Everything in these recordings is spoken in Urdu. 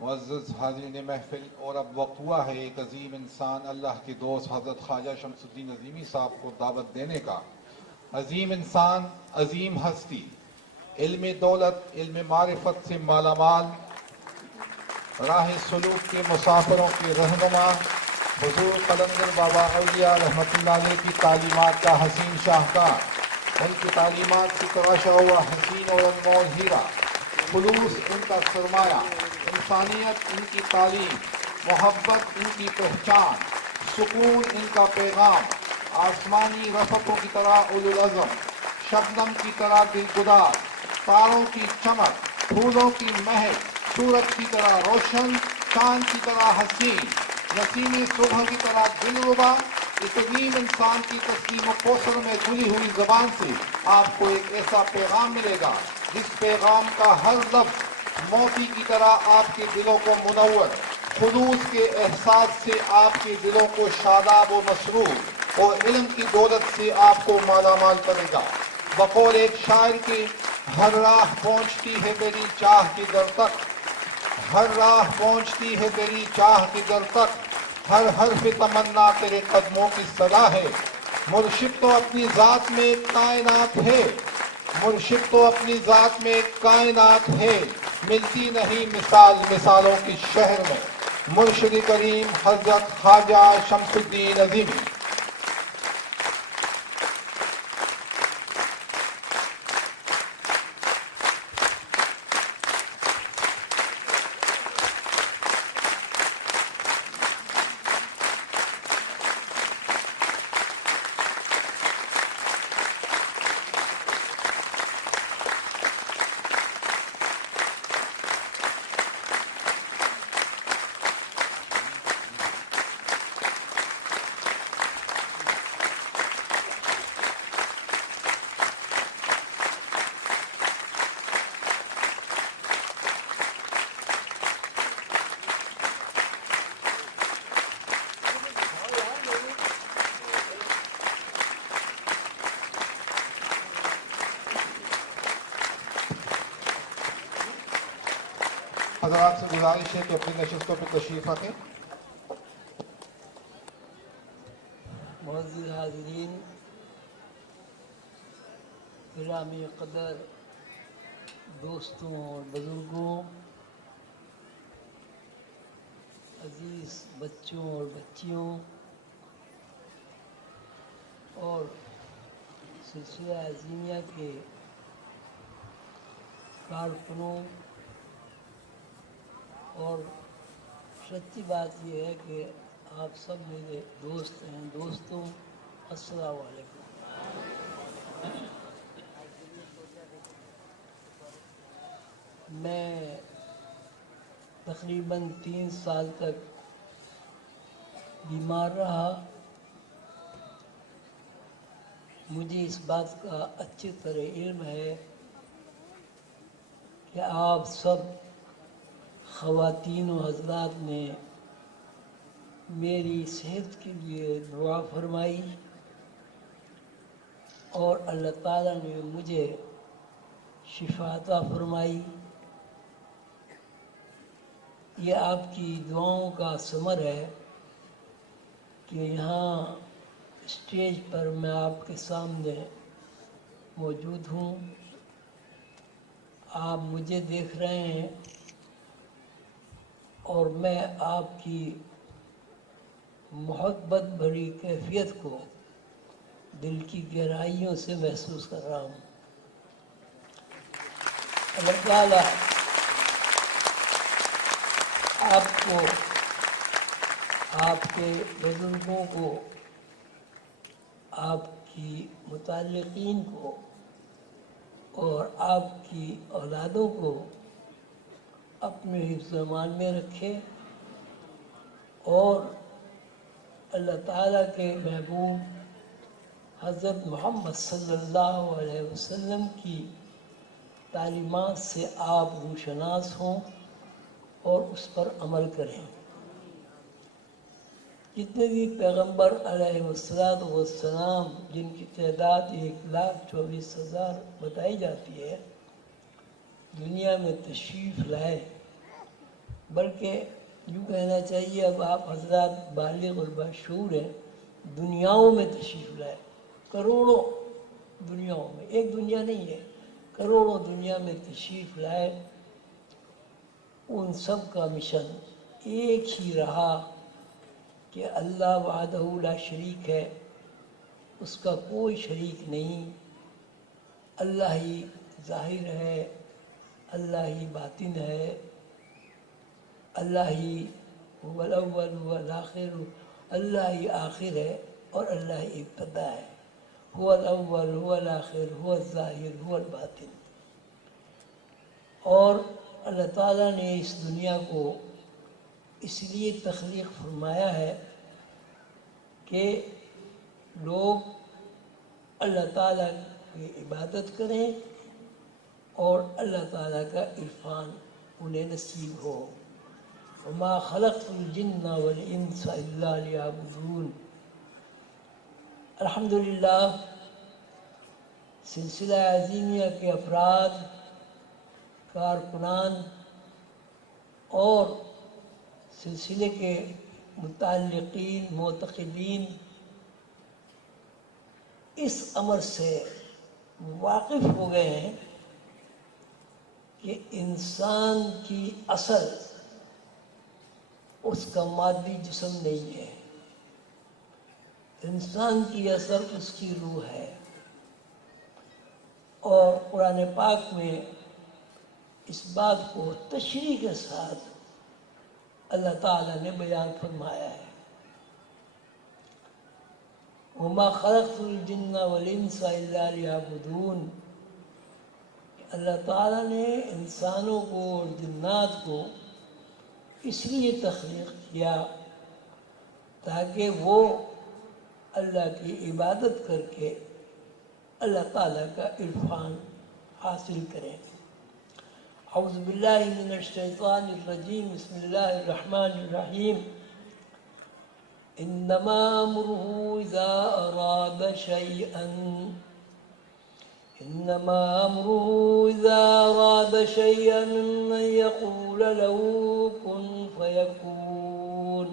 معزز حاضرین محفل، اور اب وقت ہوا ہے ایک عظیم انسان اللہ کے دوست حضرت خواجہ شمس الدین عظیمی صاحب کو دعوت دینے کا۔ عظیم انسان، عظیم ہستی، علم دولت، علم معرفت سے مالا مال، راہ سلوک کے مسافروں کے رہنما، حضور قلندر بابا اولیاء رحمۃ اللہ علیہ کی تعلیمات کا حسین شاہکار، ان کی تعلیمات سے تراشا ہوا حسین اور انمول ہیرا، خلوص ان کا سرمایہ، انسانیت ان کی تعلیم، محبت ان کی پہچان، سکون ان کا پیغام، آسمانی رفتوں کی طرح اولو العزم، شبنم کی طرح دلگدار، تاروں کی چمک، پھولوں کی مہک، سورج کی طرح روشن، چاند کی طرح حسین، نسیم صبح کی طرح دلربا، اس عظیم انسان کی تسلیم و کوثر میں کھلی ہوئی زبان سے آپ کو ایک ایسا پیغام ملے گا جس پیغام کا ہر لفظ موتی کی طرح آپ کے دلوں کو منور، خلوص کے احساس سے آپ کے دلوں کو شاداب و مسرور، اور علم کی دولت سے آپ کو مالا مال کرے گا۔ بقول ایک شاعر کے، ہر راہ پہنچتی ہے تیری چاہ کی در تک، ہر راہ پہنچتی ہے تیری چاہ کی در تک، ہر حرف تمنا تیرے قدموں کی صدا ہے، مرشد تو اپنی ذات میں ایک کائنات ہے، مرشد تو اپنی ذات میں ایک کائنات ہے، ملتی نہیں مثال مثالوں کی شہر میں، مرشد کریم حضرت خواجہ شمس الدین عظیمی۔ حضرات سے گزارش ہے کہ اپنی نشستوں پہ تشریف رکھیں۔ معزز حاضرین، گرامی قدر دوستوں اور بزرگوں، عزیز بچوں اور بچیوں، اور سلسلہ عظیمیہ کے کارکنوں، اور سچی بات یہ ہے کہ آپ سب میرے دوست ہیں۔ دوستوں، السلام علیکم۔ میں تقریباً 3 سال تک بیمار رہا۔ مجھے اس بات کا اچھی طرح علم ہے کہ آپ سب خواتین و حضرات نے میری صحت کے لیے دعا فرمائی، اور اللہ تعالیٰ نے مجھے شفا عطا فرمائی۔ یہ آپ کی دعاؤں کا ثمر ہے کہ یہاں اسٹیج پر میں آپ کے سامنے موجود ہوں، آپ مجھے دیکھ رہے ہیں، اور میں آپ کی محبت بھری کیفیت کو دل کی گہرائیوں سے محسوس کر رہا ہوں۔ اللہ تعالیٰ آپ کو، آپ کے بزرگوں کو، آپ کی متعلقین کو، اور آپ کی اولادوں کو اپنے حفظ و امان میں رکھے، اور اللہ تعالیٰ کے محبوب حضرت محمد صلی اللہ علیہ وسلم کی تعلیمات سے آپ روشناس ہوں اور اس پر عمل کریں۔ جتنے بھی پیغمبر علیہ السلام جن کی تعداد 1,24,000 بتائی جاتی ہے، دنیا میں تشریف لائے، بلکہ یوں کہنا چاہیے اب آپ حضرات بالغ اور باشعور ہیں، دنیاؤں میں تشریف لائے، کروڑوں دنیاؤں میں، ایک دنیا نہیں ہے، کروڑوں دنیا میں تشریف لائے، ان سب کا مشن ایک ہی رہا کہ اللہ وحدہ لا شریک ہے، اس کا کوئی شریک نہیں، اللہ ہی ظاہر ہے، اللہ ہی باطن ہے، اللہ ہی هو الاول هو الاخر، اللہ ہی آخر ہے اور اللہ ہی ابتدا ہے، هو الاول هو الاخر هو الظاہر هو الباطن۔ اور اللہ تعالیٰ نے اس دنیا کو اس لیے تخلیق فرمایا ہے کہ لوگ اللہ تعالیٰ کی عبادت کریں اور اللہ تعالیٰ کا عرفان انہیں نصیب ہو۔ وما خلقت الجن والانس الا لیعبدون۔ الحمدللہ سلسلہ عظیمیہ کے افراد، کارکنان اور سلسلے کے متعلقین معتقدین اس امر سے واقف ہو گئے ہیں کہ انسان کی اصل اس کا مادی جسم نہیں ہے، انسان کی اصل اس کی روح ہے، اور قرآن پاک میں اس بات کو تشریح کے ساتھ اللہ تعالیٰ نے بیان فرمایا ہے۔ وما خلقت الجن والانس الا لیعبدون۔ اللہ تعالیٰ نے انسانوں کو اور جنات کو اس لیے تخلیق کیا تاکہ وہ اللہ کی عبادت کر کے اللہ تعالیٰ کا عرفان حاصل کریں۔ اعوذ باللہ من الشیطان الرجیم، بسم اللہ الرحمن الرحیم۔ انما امره اذا اراد شيئا ان يقول له كن فيكون۔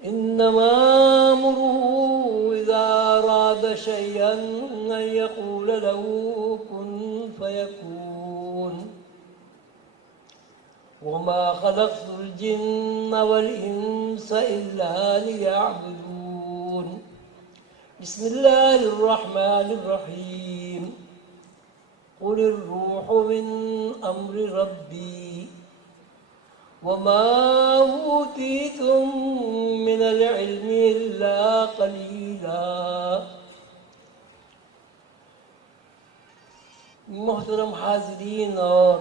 انما امره اذا اراد شيئا ان يقول له كن فيكون۔ وما خلقت الجن والانس الا ليعبدون۔ بسم اللہ الرحمن الرحیم۔ قل الروح من امر ربی وما اوتیتم من العلم الا قلیلا۔ محترم حاضرین اور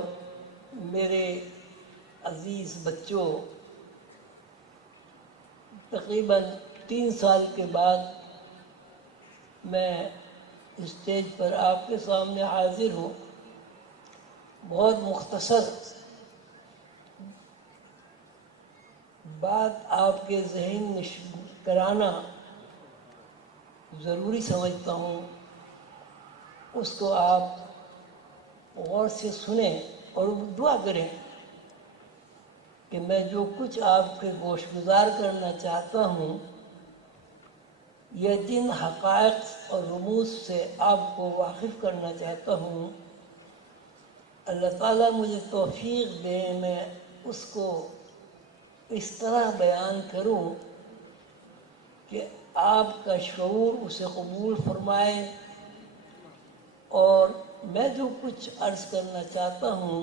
میرے عزیز بچوں، تقریباً 3 سال کے بعد میں اسٹیج پر آپ کے سامنے حاضر ہوں۔ بہت مختصر بات آپ کے ذہن میں کرانا ضروری سمجھتا ہوں، اس کو آپ غور سے سنیں اور دعا کریں کہ میں جو کچھ آپ کے گوش گزار کرنا چاہتا ہوں، یہ جن حقائق اور رموز سے آپ کو واقف کرنا چاہتا ہوں، اللہ تعالیٰ مجھے توفیق دے میں اس کو اس طرح بیان کروں کہ آپ کا شعور اسے قبول فرمائے، اور میں جو کچھ عرض کرنا چاہتا ہوں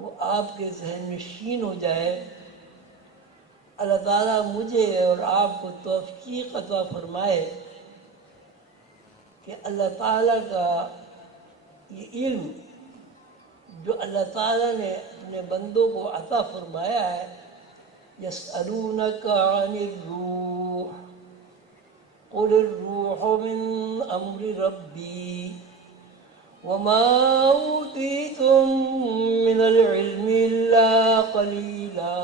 وہ آپ کے ذہن نشین ہو جائے۔ اللہ تعالیٰ مجھے اور آپ کو توفیق عطا فرمائے کہ اللہ تعالیٰ کا یہ علم جو اللہ تعالیٰ نے اپنے بندوں کو عطا فرمایا ہے، یسألونک عن الروح قل الروح من امر ربی وما اوتیتم من العلم الا قلیلا۔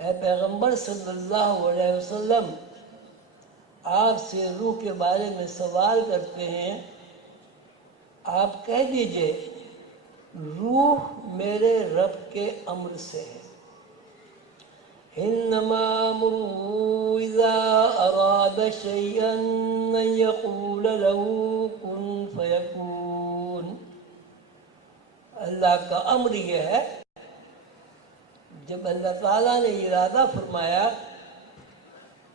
اے پیغمبر صلی اللہ علیہ وسلم، آپ سے روح کے بارے میں سوال کرتے ہیں، آپ کہہ دیجئے روح میرے رب کے امر سے ہے۔ انما امرہ اذا اراد شیئا ان یقول له کن فیکون۔ اللہ کا امر یہ ہے، جب اللہ تعالیٰ نے ارادہ فرمایا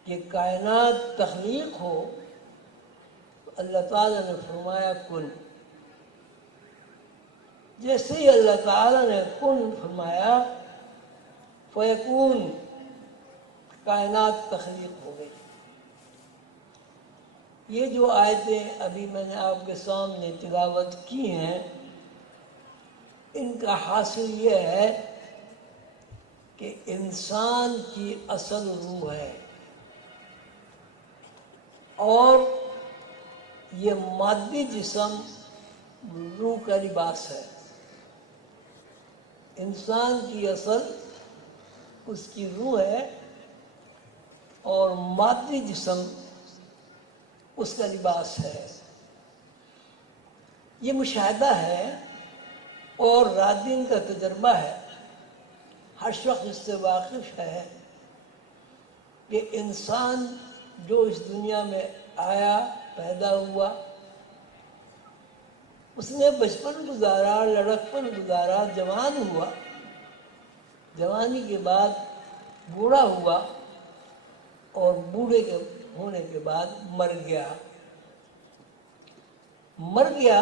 کہ کائنات تخلیق ہو، تو اللہ تعالیٰ نے فرمایا کن۔ جیسے ہی اللہ تعالیٰ نے کن فرمایا، فیکون، کائنات تخلیق ہو گئی۔ یہ جو آیتیں ابھی میں نے آپ کے سامنے تلاوت کی ہیں، ان کا حاصل یہ ہے کہ انسان کی اصل روح ہے، اور یہ مادی جسم روح کا لباس ہے۔ انسان کی اصل اس کی روح ہے، اور مادی جسم اس کا لباس ہے۔ یہ مشاہدہ ہے اور رات دن کا تجربہ ہے، ہر شخص اس سے واقف ہے کہ انسان جو اس دنیا میں آیا، پیدا ہوا، اس نے بچپن گزارا، لڑکپن گزارا، جوان ہوا، جوانی کے بعد بوڑھا ہوا، اور بوڑھے کے ہونے کے بعد مر گیا۔ مر گیا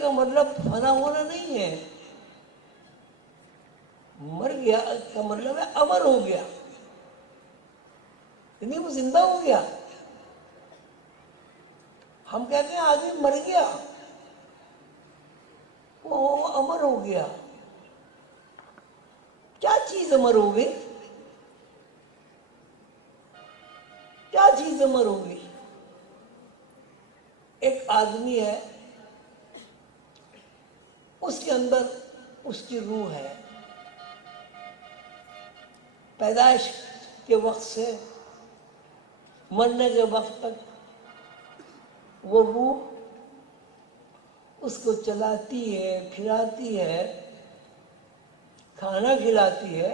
کا مطلب فنا ہونا نہیں ہے، مر گیا کا مطلب ہے امر ہو گیا، یعنی وہ زندہ ہو گیا۔ ہم کہتے ہیں آدمی مر گیا، وہ امر ہو گیا۔ کیا چیز امر ہو گئی؟ کیا چیز امر ہو گئی؟ ایک آدمی ہے، اس کے اندر اس کی روح ہے، پیدائش کے وقت سے مرنے کے وقت تک وہ روح اس کو چلاتی ہے، پھراتی ہے، کھانا کھلاتی ہے،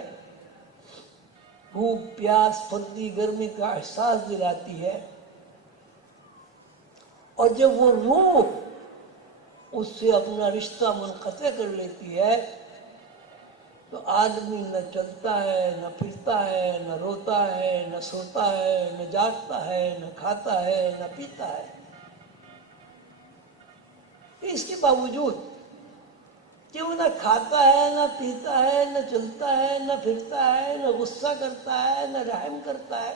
بھوک پیاس سردی گرمی کا احساس دلاتی ہے، اور جب وہ روح اس سے اپنا رشتہ منقطع کر لیتی ہے تو آدمی نہ چلتا ہے، نہ پھرتا ہے، نہ روتا ہے، نہ سوتا ہے، نہ جاگتا ہے، نہ کھاتا ہے، نہ پیتا ہے۔ اس کے باوجود کہ وہ نہ کھاتا ہے، نہ پیتا ہے، نہ چلتا ہے، نہ پھرتا ہے، نہ غصہ کرتا ہے، نہ رحم کرتا ہے،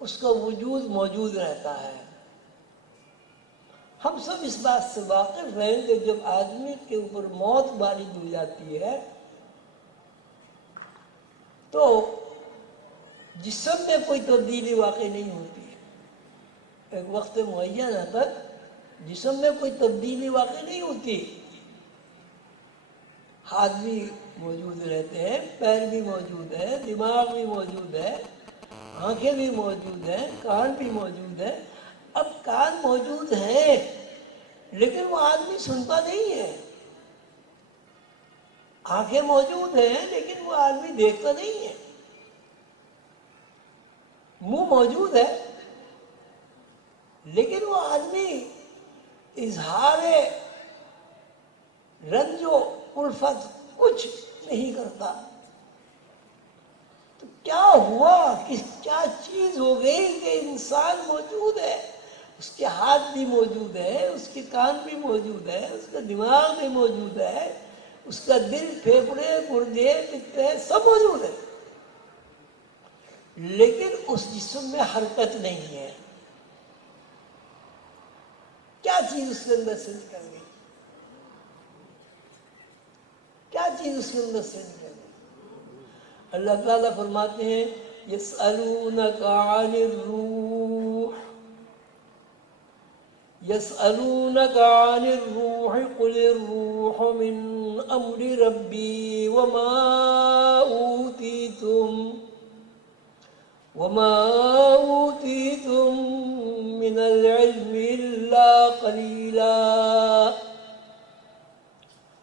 اس کا وجود موجود رہتا ہے۔ ہم سب اس بات سے واقف ہیں کہ جب آدمی کے اوپر موت وارد ہو جاتی ہے تو جسم میں کوئی تبدیلی واقع نہیں ہوتی، ایک وقت معینہ تک جسم میں کوئی تبدیلی واقع نہیں ہوتی۔ ہاتھ بھی موجود رہتے ہیں، پیر بھی موجود ہے، دماغ بھی موجود ہے، آنکھیں بھی موجود ہیں، کان بھی موجود ہے۔ اب کان موجود ہے لیکن وہ آدمی سنتا نہیں ہے، آنکھیں موجود ہیں لیکن وہ آدمی دیکھتا نہیں ہے، منہ موجود ہے لیکن وہ آدمی اظہار رنج و الفت کچھ نہیں کرتا۔ تو کیا ہوا، کیا چیز ہو گئی کہ انسان موجود ہے، اس کے ہاتھ بھی موجود ہے، اس کے کان بھی موجود ہے، اس کا دماغ بھی موجود ہے، اس کا دل، پھیپھڑے، گردے، پتے سب موجود ہے، لیکن اس جسم میں حرکت نہیں ہے۔ کیا چیز اس کے اندر سے نکل گئی؟ کیا چیز اس کے اندر سے نکل گئی؟ اللہ تعالیٰ فرماتے ہیں یسألونک عن الروح، يسألونك عن الروح قل الروح من أمر ربي وما أوتيتم من من العلم إلا قليلا.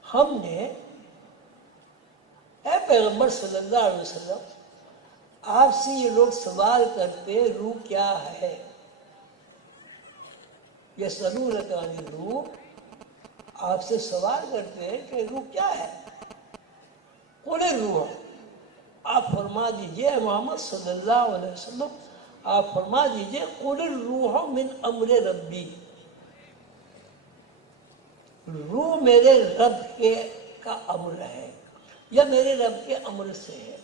ہم نے اے پیغمبر صلی اللہ علیہ وسلم آپ سے یہ لوگ سوال کرتے روح کیا ہے، یسألونک عن الروح، آپ سے سوال کرتے ہیں کہ روح کیا ہے. قل الروح، آپ فرما دیجئے محمد صلی اللہ علیہ وسلم، آپ فرما دیجئے قل الروح من امر ربی، روح میرے رب کا امر ہے یا میرے رب کے امر سے ہے.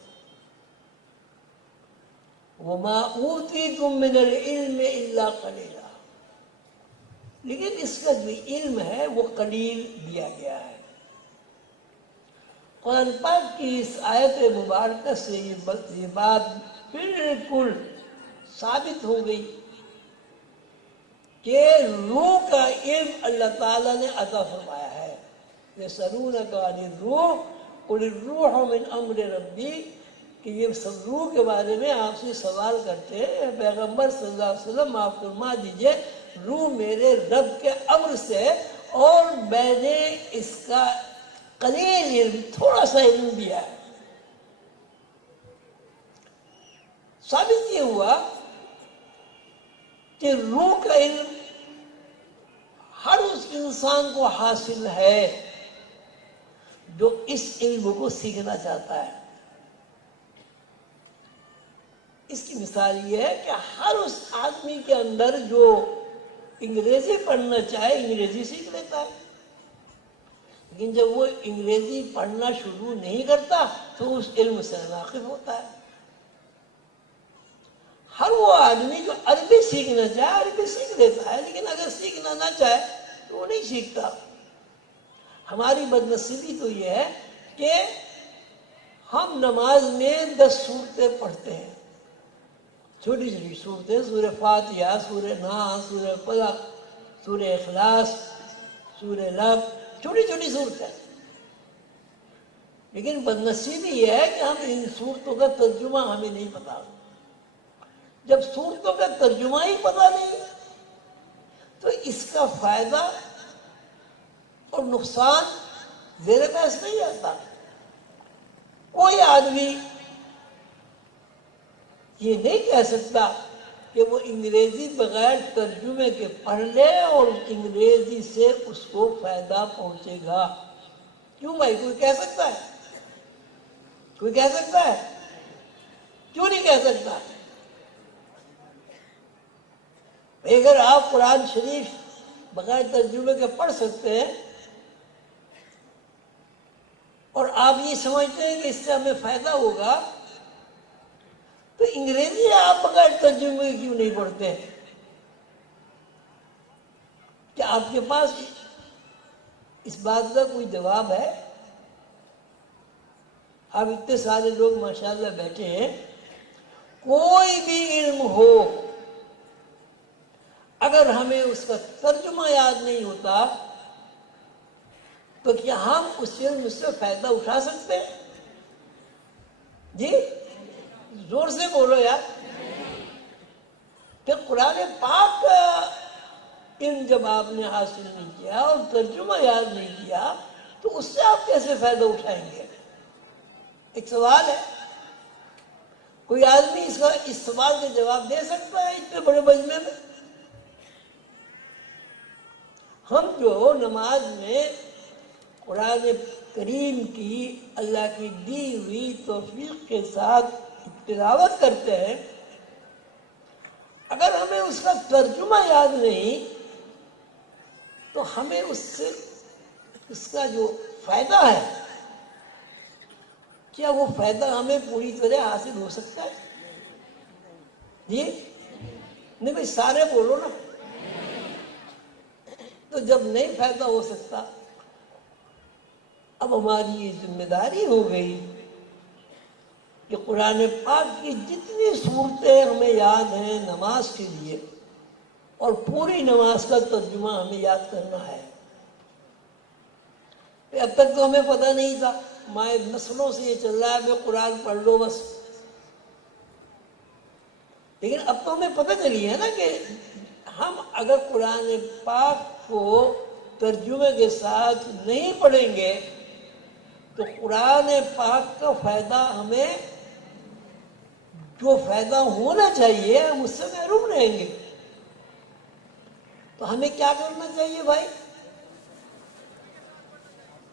وما اوتیتم من العلم الا قلیلا، لیکن اس کا جو علم ہے وہ قلیل دیا گیا ہے. قرآن پاک کی اس آیت مبارکہ سے یہ بات بالکل ثابت ہو گئی کہ روح کا علم اللہ تعالیٰ نے عطا فرمایا ہے. یسألونک عن الروح قل الروح من امر ربی، کہ یہ سب روح کے بارے میں آپ سے سوال کرتے ہیں. پیغمبر صلی اللہ علیہ وسلم آپ فرما دیجئے روح میرے رب کے امر سے، اور میں نے اس کا قلیل علم، تھوڑا سا علم دیا ہے. ثابت یہ ہوا کہ روح کا علم ہر اس انسان کو حاصل ہے جو اس علم کو سیکھنا چاہتا ہے. اس کی مثال یہ ہے کہ ہر اس آدمی کے اندر جو انگریزی پڑھنا چاہے انگریزی سیکھ لیتا ہے، لیکن جب وہ انگریزی پڑھنا شروع نہیں کرتا تو اس علم سے ناقص ہوتا ہے. ہر وہ آدمی جو عربی سیکھنا چاہے عربی سیکھ لیتا ہے، لیکن اگر سیکھنا نہ چاہے تو وہ نہیں سیکھتا. ہماری بدنصیبی تو یہ ہے کہ ہم نماز میں 10 سورتیں پڑھتے ہیں، چھوٹی چھوٹی صورتیں، سورہ فاتحہ، سورہ ناس، سورہ فلق، سورہ اخلاص، سورہ لب، چھوٹی چھوٹی صورتیں. لیکن بدنصیبی یہ ہے کہ ہم ان صورتوں کا ترجمہ ہمیں نہیں پتا. جب صورتوں کا ترجمہ ہی پتا نہیں تو اس کا فائدہ اور نقصان زیر بحث نہیں آتا. کوئی آدمی یہ نہیں کہہ سکتا کہ وہ انگریزی بغیر ترجمے کے پڑھ لے اور انگریزی سے اس کو فائدہ پہنچے گا. کیوں بھائی؟ کوئی کہہ سکتا ہے؟ کوئی کہہ سکتا ہے؟ کیوں نہیں کہہ سکتا؟ اگر آپ قرآن شریف بغیر ترجمے کے پڑھ سکتے ہیں اور آپ یہ سمجھتے ہیں کہ اس سے ہمیں فائدہ ہوگا، تو انگریزی آپ بغیر ترجمے کیوں نہیں پڑھتے ہیں؟ کیا آپ کے پاس اس بات کا کوئی جواب ہے؟ آپ اتنے سارے لوگ ماشاءاللہ بیٹھے ہیں، کوئی بھی علم ہو اگر ہمیں اس کا ترجمہ یاد نہیں ہوتا تو کیا ہم اس علم سے فائدہ اٹھا سکتے ہیں؟ جی زور سے بولو یار. کہ قرآن پاک کا علم جب آپ نے حاصل نہیں کیا اور ترجمہ یاد نہیں کیا تو اس سے آپ کیسے فائدہ اٹھائیں گے؟ ایک سوال ہے. کوئی آدمی اس سوال کا جواب دے سکتا ہے اتنے بڑے مجمع میں؟ ہم جو نماز میں قرآن کریم کی اللہ کی دی ہوئی توفیق کے ساتھ تلاوت کرتے ہیں، اگر ہمیں اس کا ترجمہ یاد نہیں تو ہمیں اس کا جو فائدہ ہے، کیا وہ فائدہ ہمیں پوری طرح حاصل ہو سکتا ہے؟ جی نہیں بھائی، سارے بولو نا. تو جب نہیں فائدہ ہو سکتا، اب ہماری یہ ذمہ داری ہو گئی کہ قرآن پاک کی جتنی صورتیں ہمیں یاد ہیں نماز کے لیے، اور پوری نماز کا ترجمہ ہمیں یاد کرنا ہے. اب تک تو ہمیں پتہ نہیں تھا، مائیں نسلوں سے یہ چل رہا ہے کہ قرآن پڑھ لو بس. لیکن اب تو ہمیں پتہ چلی ہے نا کہ ہم اگر قرآن پاک کو ترجمے کے ساتھ نہیں پڑھیں گے تو قرآن پاک کا فائدہ ہمیں جو فائدہ ہونا چاہیے ہم اس سے محروم رہیں گے. تو ہمیں کیا کرنا چاہیے بھائی؟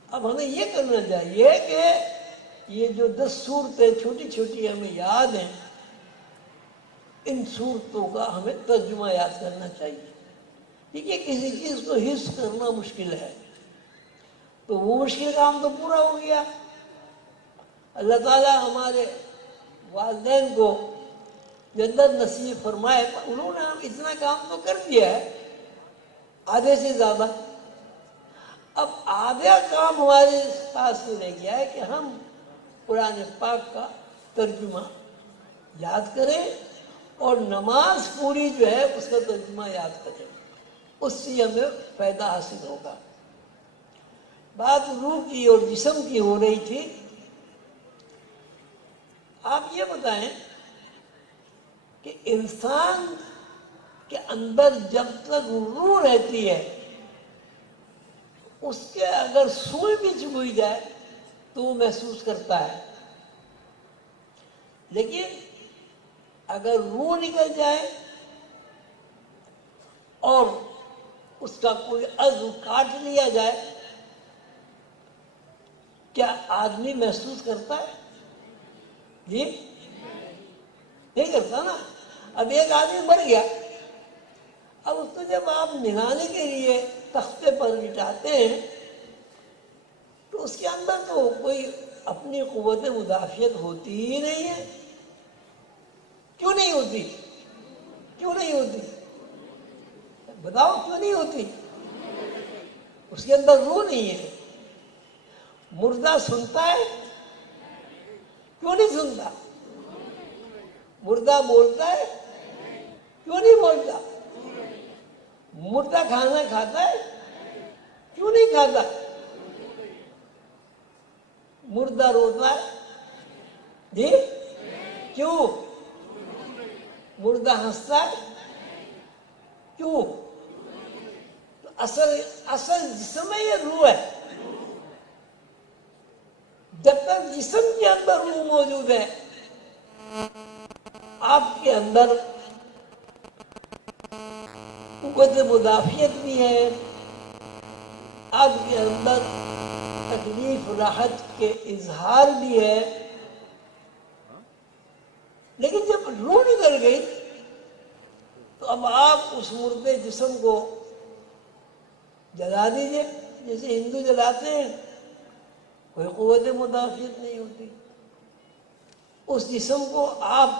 اب ہمیں یہ کرنا چاہیے کہ یہ جو 10 صورتیں چھوٹی چھوٹی ہمیں یاد ہیں، ان صورتوں کا ہمیں ترجمہ یاد کرنا چاہیے. دیکھیے کسی چیز کو حفظ کرنا مشکل ہے، تو وہ مشکل کام تو پورا ہو گیا. اللہ تعالیٰ ہمارے والدین کو جنت نصیب فرمائے، انہوں نے ہم اتنا کام تو کر دیا ہے آدھے سے زیادہ. اب آدھا کام ہمارے پاس یہ رہ گیا ہے کہ ہم قرآن پاک کا ترجمہ یاد کریں اور نماز پوری جو ہے اس کا ترجمہ یاد کریں، اس سے ہمیں فائدہ حاصل ہوگا. بات روح کی اور جسم کی ہو رہی تھی. آپ یہ بتائیں کہ انسان کے اندر جب تک روح رہتی ہے اس کے اگر سوئی بھی چبھئی جائے تو وہ محسوس کرتا ہے، لیکن اگر روح نکل جائے اور اس کا کوئی عضو کاٹ لیا جائے کیا آدمی محسوس کرتا ہے؟ جی نہیں کرتا نا. اب ایک آدمی مر گیا، اب اس کو جب آپ نہلانے کے لیے تختے پر لٹاتے ہیں تو اس کے اندر تو کوئی اپنی قوت مدافعت ہوتی ہی نہیں ہے. کیوں نہیں ہوتی؟ کیوں نہیں ہوتی؟ بتاؤ کیوں نہیں ہوتی؟ اس کے اندر روح نہیں ہے. مردہ سنتا ہے؟ کیوں نہیں سنتا؟ مردہ بولتا ہے؟ کیوں نہیں بولتا؟ مردہ کھانا کھاتا ہے؟ کیوں نہیں کھاتا؟ مردہ روتا ہے؟ جی کیوں؟ مردہ ہنستا ہے؟ کیوں؟ تو اصل جسم ہے یا روح ہے؟ جب تک جسم کے اندر روح موجود ہے آپ کے اندر قوت مدافعت بھی ہے، آپ کے اندر تکلیف راحت کے اظہار بھی ہے. لیکن جب روح نکل گئی تو اب آپ اس مردے جسم کو جلا دیجئے، جیسے ہندو جلاتے ہیں، کوئی قوت مدافعت نہیں ہوتی. اس جسم کو آپ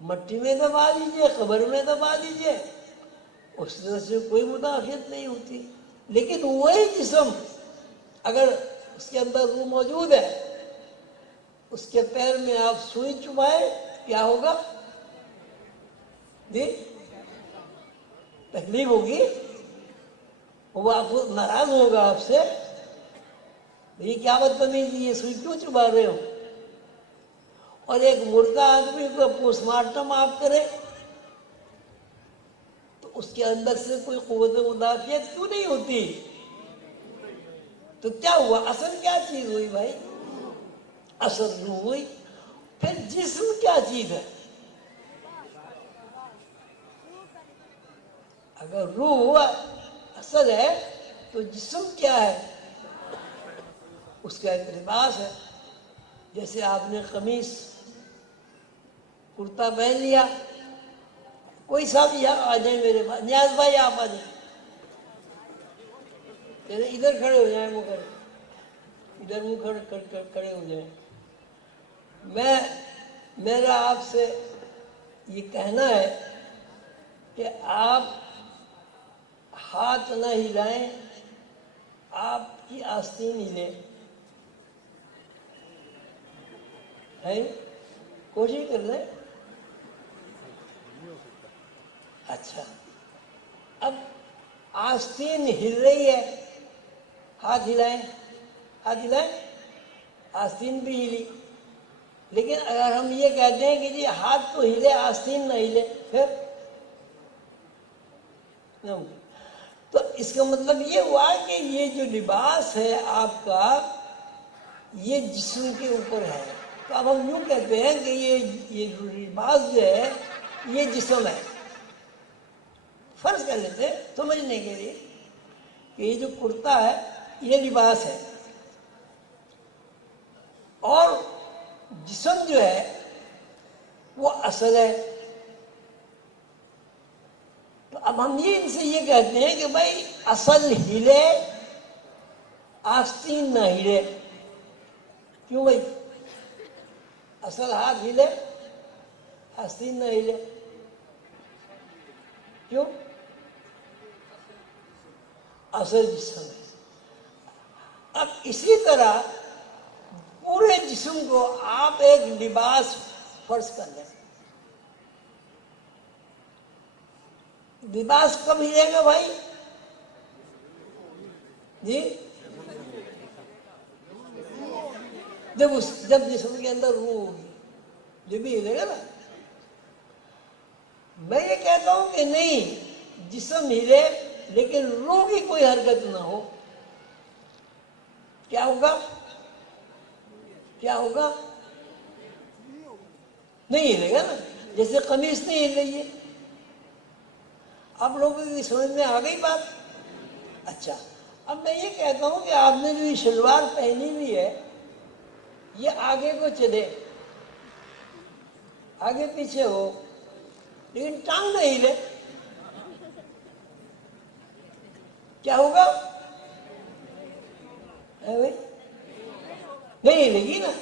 مٹی میں دبا دیجئے، قبر میں دبا دیجئے، اس طرح سے کوئی مدافعت نہیں ہوتی. لیکن وہی جسم اگر اس کے اندر روح موجود ہے، اس کے پیر میں آپ سوئی چبھائے کیا ہوگا؟ جی تکلیف ہوگی، وہ آپ کو ناراض ہوگا آپ سے، یہ کیا بدتمیزی، یہ سوئی کیوں چبھا رہے ہو؟ اور ایک مردہ آدمی کو پوسٹ مارٹم آپ کرے تو اس کے اندر سے کوئی قوت مدافعت کیوں نہیں ہوتی؟ تو کیا ہوا؟ اصل کیا چیز ہوئی بھائی؟ اصل روح ہوئی. پھر جسم کیا چیز ہے؟ اگر روح اصل ہے تو جسم کیا ہے؟ اس کا ایک لباس ہے. جیسے آپ نے قمیص کرتا پہن لیا، کوئی صاحب یہاں آ جائیں میرے پاس، نیاز بھائی آپ آ جائیں، ادھر کھڑے ہو جائیں، وہ ادھر منہ کھڑے ہو جائیں. میرا آپ سے یہ کہنا ہے کہ آپ ہاتھ نہ ہلائیں، آپ کی آستین ہلے. کوشش کر لیں. اچھا، اب آستین ہل رہی ہے، ہاتھ ہلائیں، ہاتھ ہلائیں، آستین بھی ہلی. لیکن اگر ہم یہ کہتے ہیں کہ جی ہاتھ تو ہلے آستین نہ ہلے، پھر تو اس کا مطلب یہ ہوا کہ یہ جو لباس ہے آپ کا یہ جسم کے اوپر ہے. تو اب ہم یوں کہتے ہیں کہ یہ جو لباس جو ہے یہ جسم ہے. فرض کر لیتے ہیں سمجھنے کے لیے کہ یہ جو کرتا ہے یہ لباس ہے اور جسم جو ہے وہ اصل ہے. تو اب ہم یہ ان سے یہ کہتے ہیں کہ بھائی اصل ہلے آستین نہ ہلے. کیوں بھائی؟ اصل ہاتھ ہلے آستین نہ ہلے. کیوں؟ اصل جسم ہے. اب اسی طرح پورے جسم کو آپ ایک لباس فرض کر لیں. لباس کب ہلے گا بھائی؟ جی جب جسم کے اندر روح ہوگی جب بھی ہلے گا نا. میں یہ کہتا ہوں کہ نہیں، جسم ہلے لیکن روح کی کوئی حرکت نہ ہو. کیا ہوگا؟ کیا ہوگا؟ نہیں ہلے گا نا. جیسے قمیص نہیں ہل رہی ہے. آپ لوگوں کی سمجھ میں آ گئی بات؟ اچھا، اب میں یہ کہتا ہوں کہ آپ نے جو یہ شلوار پہنی ہوئی ہے یہ آگے کو چلے، آگے پیچھے ہو، لیکن ٹانگ نہیں ہلے. کیا ہوگا؟ نہیں ہلے گی نا.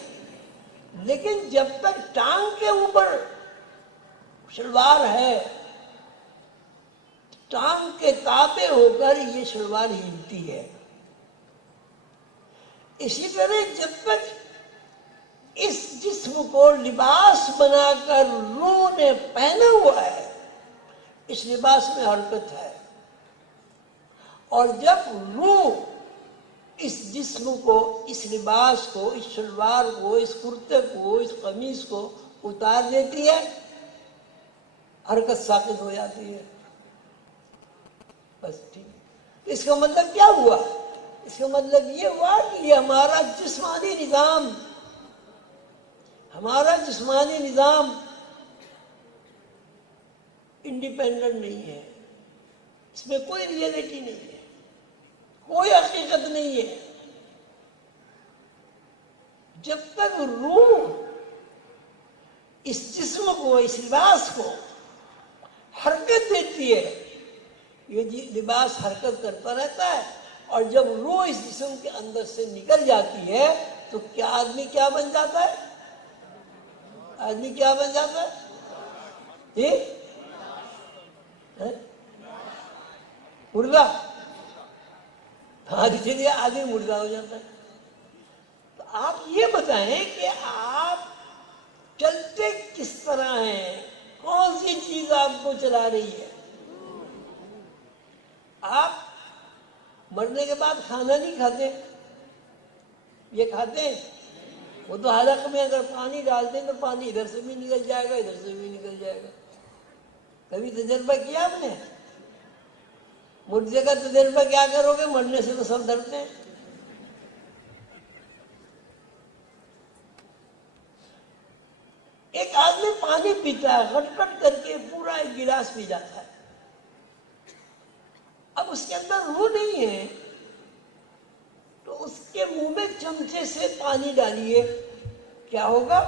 لیکن جب تک ٹانگ کے اوپر شلوار ہے، ٹانگ کے تابع ہو کر یہ شلوار ہلتی ہے. اسی طرح جب تک اس جسم کو لباس بنا کر روح نے پہنا ہوا ہے، اس لباس میں حرکت ہے. اور جب روح اس جسم کو، اس لباس کو، اس شلوار کو، اس کرتے کو، اس قمیص کو اتار دیتی ہے، حرکت ساقط ہو جاتی ہے. بس ٹھیک. اس کا مطلب کیا ہوا؟ اس کا مطلب یہ ہوا کہ یہ ہمارا جسمانی نظام، ہمارا جسمانی نظام انڈیپینڈنٹ نہیں ہے. اس میں کوئی ریئلٹی نہیں ہے، کوئی حقیقت نہیں ہے. جب تک روح اس جسم کو، اس لباس کو حرکت دیتی ہے، یہ لباس حرکت کرتا رہتا ہے. اور جب روح اس جسم کے اندر سے نکل جاتی ہے تو کیا آدمی کیا بن جاتا ہے؟ آدمی کیا بن جاتا ہے؟ مردہ. ہاں چلیے، آدمی مردہ ہو جاتا ہے. تو آپ یہ بتائیں کہ آپ چلتے کس طرح ہیں؟ کون سی چیز آپ کو چلا رہی ہے؟ آپ مرنے کے بعد کھانا نہیں کھاتے، یہ کھاتے ہیں. وہ تو حلق میں اگر پانی ڈالتے ہیں تو پانی ادھر سے بھی نکل جائے گا، ادھر سے بھی نکل جائے گا. کبھی تجربہ کیا آپ نے؟ مردے کا تجربہ کیا کرو گے؟ مرنے سے تو سب ڈرتے ہیں. ایک آدمی پانی پیتا ہے، گٹ گٹ کر کے پورا ایک گلاس پی جاتا ہے. اب اس کے اندر روح نہیں ہے تو اس کے منہ میں چمچے سے پانی ڈالیے، کیا ہوگا؟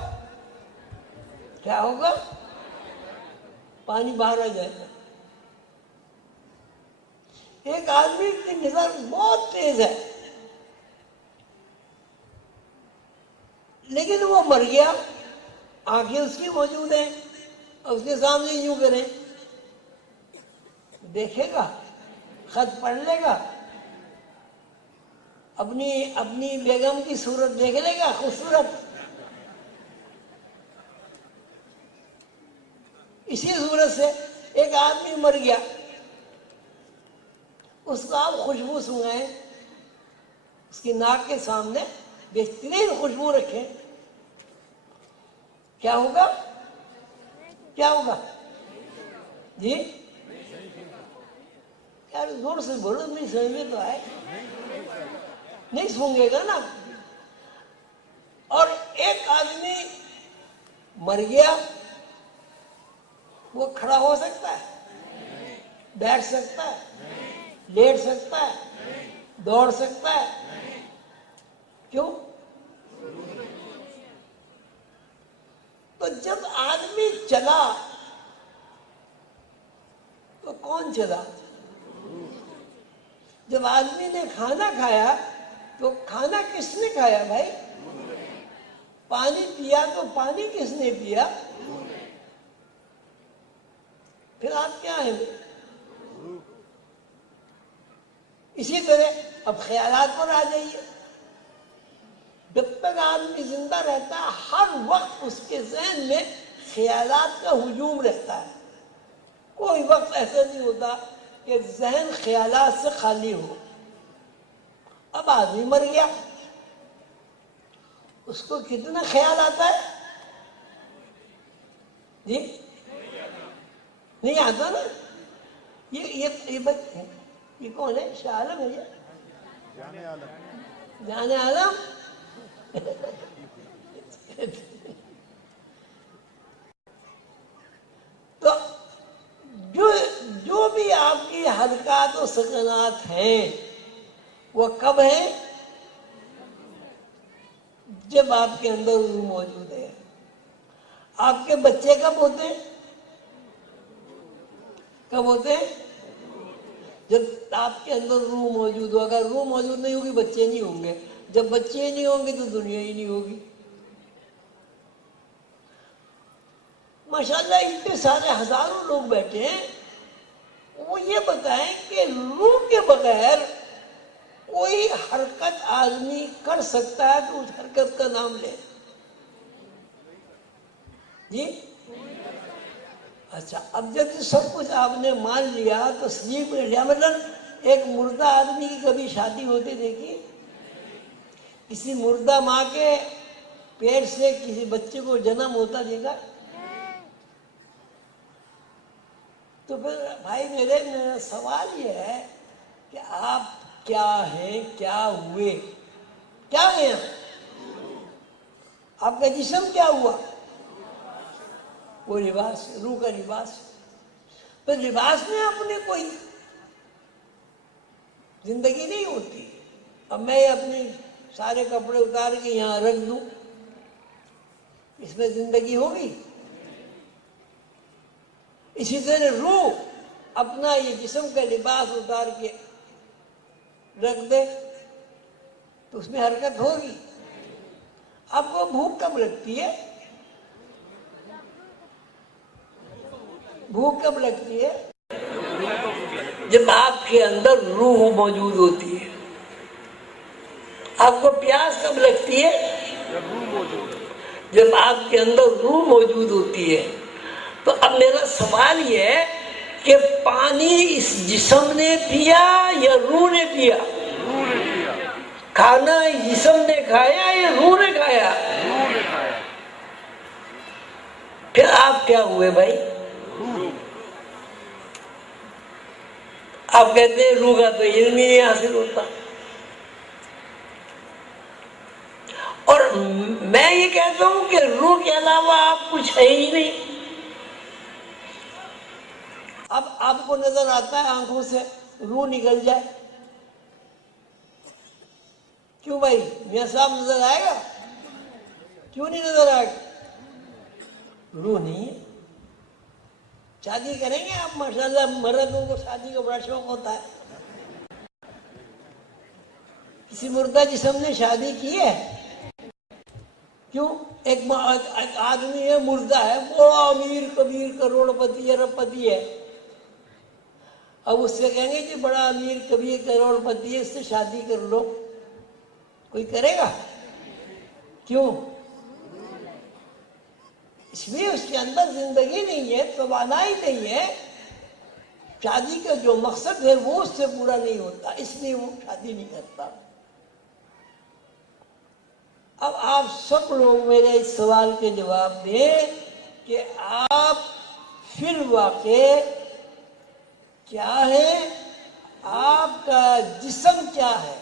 کیا ہوگا؟ پانی باہر آ جائے گا. ایک آدمی کی نظر بہت تیز ہے لیکن وہ مر گیا، آنکھیں اس کی موجود ہیں اور اس کے سامنے یوں کریں، دیکھے گا؟ خط پڑھ لے گا؟ اپنی بیگم کی صورت دیکھ لے گا خوبصورت؟ اسی صورت سے ایک آدمی مر گیا، اس کو آپ خوشبو سنگائیں، اس کی ناک کے سامنے بہترین خوشبو رکھیں، کیا ہوگا؟ کیا ہوگا؟ جی ارے زور سے بولو، نہیں سمجھ میں تو آئے، نہیں سونگے گا نا. اور ایک آدمی مر گیا، وہ کھڑا ہو سکتا ہے، بیٹھ سکتا ہے، لیٹ سکتا ہے، دوڑ سکتا ہے؟ کیوں؟ تو جب آدمی چلا تو کون چلا؟ جب آدمی نے کھانا کھایا تو کھانا کس نے کھایا بھائی؟ پانی پیا تو پانی کس نے پیا؟ پھر آپ کیا ہیں؟ اسی طرح اب خیالات پر آ جائیے. جب تک آدمی زندہ رہتا ہے ہر وقت اس کے ذہن میں خیالات کا ہجوم رہتا ہے. کوئی وقت ایسا نہیں ہوتا کہ ذہن خیالات سے خالی ہو. اب آدمی مر گیا، اس کو کتنا خیال آتا ہے؟ جی نہیں آتا نا. یہ کون ہے؟ شاہ عالم ہے یہ؟ جان عالم. تو جو بھی آپ کی حرکات و سکنات ہیں وہ کب ہیں؟ جب آپ کے اندر روح موجود ہے. آپ کے بچے کب ہوتے ہیں؟ کب ہوتے ہیں؟ جب آپ کے اندر روح موجود ہو. اگر روح موجود نہیں ہوگی بچے نہیں ہوں گے. جب بچے نہیں ہوں گے تو دنیا ہی نہیں ہوگی. ماشاءاللہ اتنے سارے ہزاروں لوگ بیٹھے ہیں، وہ یہ بتائیں کہ روح کے بغیر کوئی حرکت آدمی کر سکتا ہے تو اس حرکت کا نام لے. جی اچھا، اب جب سب کچھ آپ نے مان لیا، تسلیم کر لیا، مطلب ایک مردہ آدمی کی کبھی شادی ہوتی دیکھی؟ کسی مردہ ماں کے پیٹ سے کسی بچے کو جنم ہوتا دیکھا؟ تو پھر بھائی میرا سوال یہ ہے کہ آپ کیا ہیں، کیا ہوئے، کیا ہیں آپ کا جسم کیا ہوا؟ وہ لباس، روح کا لباس. تو لباس میں اپنے کوئی زندگی نہیں ہوتی. اب میں اپنے سارے کپڑے اتار کے یہاں رکھ دوں، اس میں زندگی ہوگی؟ اسی طرح روح اپنا یہ جسم کا لباس اتار کے رکھ دے تو اس میں حرکت ہوگی؟ آپ کو بھوک کب لگتی ہے؟ بھوک کب لگتی ہے؟ جب آپ کے اندر روح موجود ہوتی ہے. آپ کو پیاس کب لگتی ہے؟ جب آپ کے اندر روح موجود ہوتی ہے. تو اب میرا سوال یہ ہے کہ پانی اس جسم نے پیا یا روح نے پیا؟ کھانا جسم نے کھایا یا روح نے کھایا؟ پھر آپ کیا ہوئے بھائی؟ آپ کہتے ہیں روح کا تو علم ہی نہیں حاصل ہوتا. اور میں یہ کہتا ہوں کہ روح کے علاوہ آپ کچھ ہے ہی نہیں. اب آپ کو نظر آتا ہے آنکھوں سے روح نکل جائے، کیوں بھائی؟ میاں صاحب نظر آئے گا؟ کیوں نہیں نظر آئے گا؟ روح نہیں ہے. شادی کریں گے آپ؟ ماشاءاللہ مردوں کو شادی کا بڑا شوق ہوتا ہے. کسی مردہ جسم نے شادی کی ہے؟ کیوں؟ ایک آدمی ہے مردہ ہے، بڑا امیر کبیر کروڑ پتی ارب پتی ہے. اب اس سے کہیں گے جی بڑا امیر کبیر کروڑ پتی ہے، اس سے شادی کر لو. کوئی کرے گا؟ کیوں؟ اس لیے اس کے اندر زندگی نہیں ہے، توانائی نہیں ہے. شادی کا جو مقصد ہے وہ اس سے پورا نہیں ہوتا، اس لیے وہ شادی نہیں کرتا. اب آپ سب لوگ میرے اس سوال کے جواب دیں کہ آپ فی الواقع کیا ہیں؟ کا جسم کیا ہے؟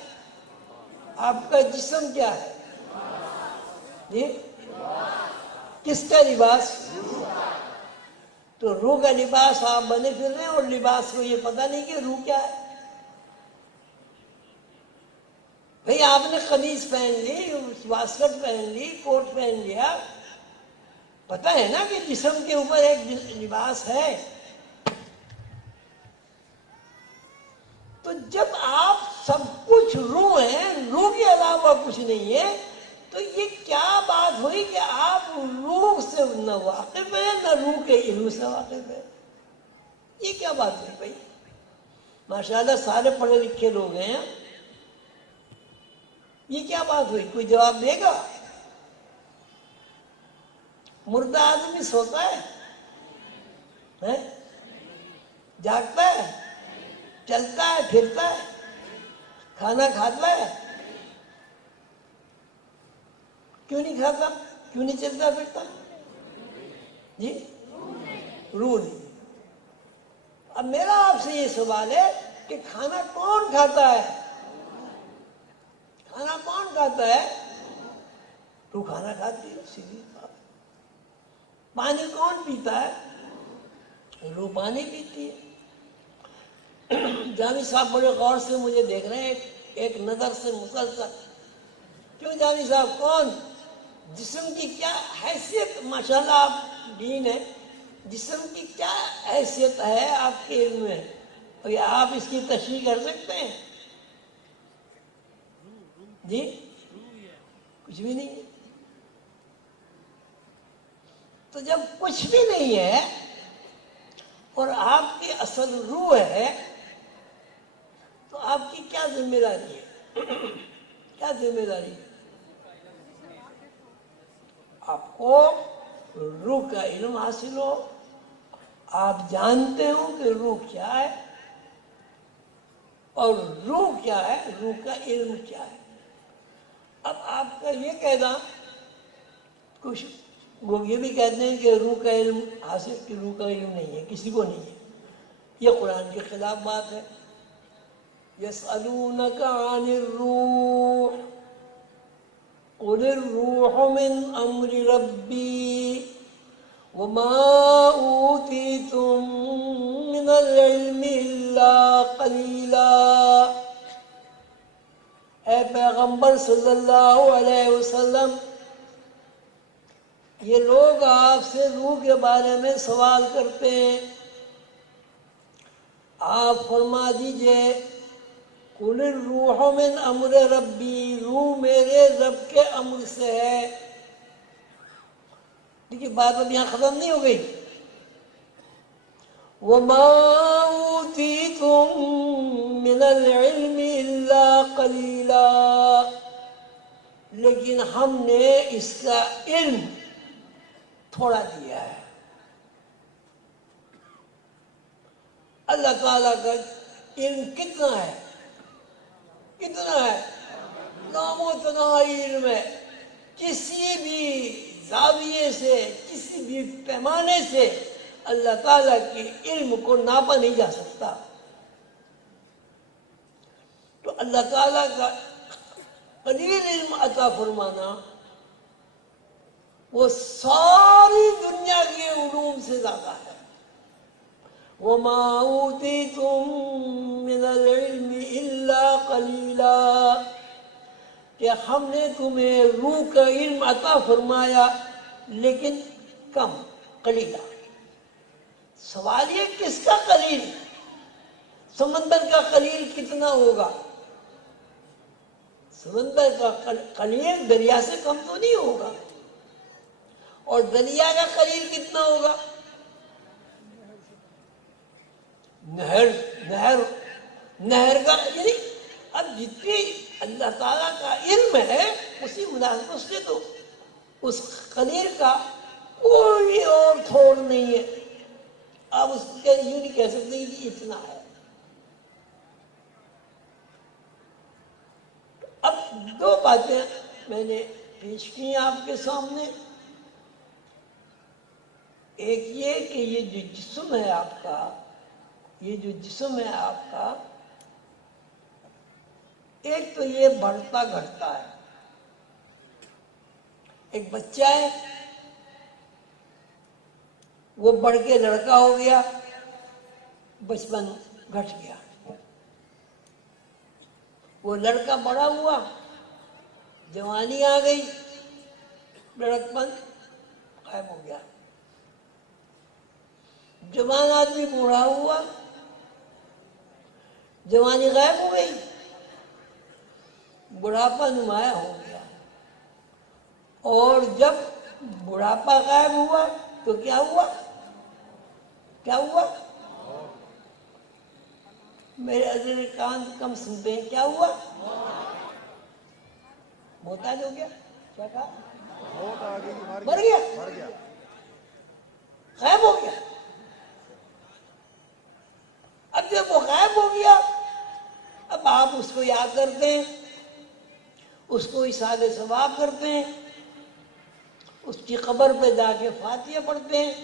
آپ کا جسم کیا ہے جی؟ کس کا لباس؟ تو روح کا لباس آپ بنے پھر رہے ہیں اور لباس کو یہ پتہ نہیں کہ روح کیا ہے. بھئی آپ نے قمیص پہن لی، واسکٹ پہن لی، کوٹ پہن لیا، پتہ ہے نا کہ جسم کے اوپر ایک لباس ہے. تو جب آپ سب کچھ روح ہیں، روح کے علاوہ کچھ نہیں ہے، تو یہ کیا بات ہوئی کہ آپ روح سے نہ واقف ہیں نہ روح کے علم سے واقف ہیں؟ یہ کیا بات ہوئی بھائی؟ ماشاءاللہ سارے پڑھے لکھے لوگ ہیں، یہ کیا بات ہوئی؟ کوئی جواب دے گا؟ مردہ آدمی سوتا ہے، جاگتا ہے، چلتا ہے، پھرتا ہے، کھانا کھاتا ہے. کیوں نہیں کھاتا؟ کیوں نہیں چلتا پھرتا؟ جی روح نہیں. اب میرا آپ سے یہ سوال ہے کہ کھانا کون کھاتا ہے؟ کھانا کون کھاتا ہے؟ تو کھانا کھاتی ہے، سیدھی بات. پانی کون پیتا ہے؟ روح پانی پیتی ہے. جامی صاحب بڑے غور سے مجھے دیکھ رہے ہیں ایک نظر سے مسلسل. کیوں جامی صاحب؟ کون؟ جسم کی کیا حیثیت؟ ماشاءاللہ آپ دین ہے، جسم کی کیا حیثیت ہے آپ کے علم میں؟ اور آپ اس کی تشریح کر سکتے ہیں؟ جی کچھ بھی نہیں ہے. تو جب کچھ بھی نہیں ہے اور آپ کی اصل روح ہے تو آپ کی کیا ذمہ داری ہے؟ کیا ذمہ داری ہے؟ آپ کو روح کا علم حاصل ہو، آپ جانتے ہو کہ روح کیا ہے اور روح کیا ہے، روح کا علم کیا ہے. اب آپ کا یہ کہنا، کچھ لوگ یہ بھی کہتے ہیں کہ روح کا علم حاصل، کہ روح کا علم نہیں ہے، کسی کو نہیں ہے. یہ قرآن کے خلاف بات ہے. يسألونك عن الروح قل الروح من أمر ربي وما أوتيتم من العلم إلا قليلا. اے پیغمبر صلی اللہ علیہ وسلم، یہ لوگ آپ سے روح کے بارے میں سوال کرتے ہیں، آپ فرما دیجئے قل الروح من امر ربی، روح میرے رب کے امر سے ہے. دیکھیے بات اب یہاں ختم نہیں ہو گئی. وَمَا أُوتِيتُم مِّنَ الْعِلْمِ إِلَّا قَلِيلًا، لیکن ہم نے اس کا علم تھوڑا دیا ہے. اللہ تعالیٰ کا علم کتنا ہے؟ کتنا ہے؟ نام و تناہی علم ہے. کسی بھی زاویے سے، کسی بھی پیمانے سے اللہ تعالیٰ کے علم کو ناپا نہیں جا سکتا. تو اللہ تعالیٰ کا قلیل علم عطا فرمانا وہ ساری دنیا کے علوم سے زیادہ ہے. وَمَا أُوتِيتُم مِّنَ الْعِلْمِ إِلَّا قَلِيلًا، کہ ہم نے تمہیں روح کا علم عطا فرمایا لیکن کم، قلیلا. سوال یہ کس کا قلیل؟ سمندر کا قلیل کتنا ہوگا؟ سمندر کا قلیل دریا سے کم تو نہیں ہوگا. اور دریا کا قلیل کتنا ہوگا؟ نہر کا. یعنی اب جتنی اللہ تعالیٰ کا علم ہے اسی مناسبت سے تو اس قلیل کا کوئی اور تھوڑ نہیں ہے. آپ اس کو یوں نہیں کہہ سکتے کہ اتنا ہے. اب دو باتیں میں نے پیش کی آپ کے سامنے. ایک یہ کہ یہ جو جسم ہے آپ کا، یہ جو جسم ہے آپ کا، ایک تو یہ بڑھتا گھٹتا ہے. ایک بچہ ہے، وہ بڑھ کے لڑکا ہو گیا، بچپن گھٹ گیا. وہ لڑکا بڑا ہوا، جوانی آ گئی، لڑکپن غائب ہو گیا. جوان آدمی بوڑھا ہوا، جوانی غائب ہو گئی، بڑھاپا نمایاں ہو گیا. اور جب بڑھاپا غائب ہوا تو کیا ہوا؟ کیا ہوا؟ میرے عزیز کان کم سنتے ہیں. کیا ہوا؟ محتاج ہو گیا. کیا کہا؟ مر گیا، غائب ہو گیا. اب جب وہ غائب ہو گیا، اب آپ اس کو یاد کرتے ہیں، اس کو احسان ثواب کرتے ہیں، اس کی قبر پہ جا کے فاتحہ پڑھتے ہیں.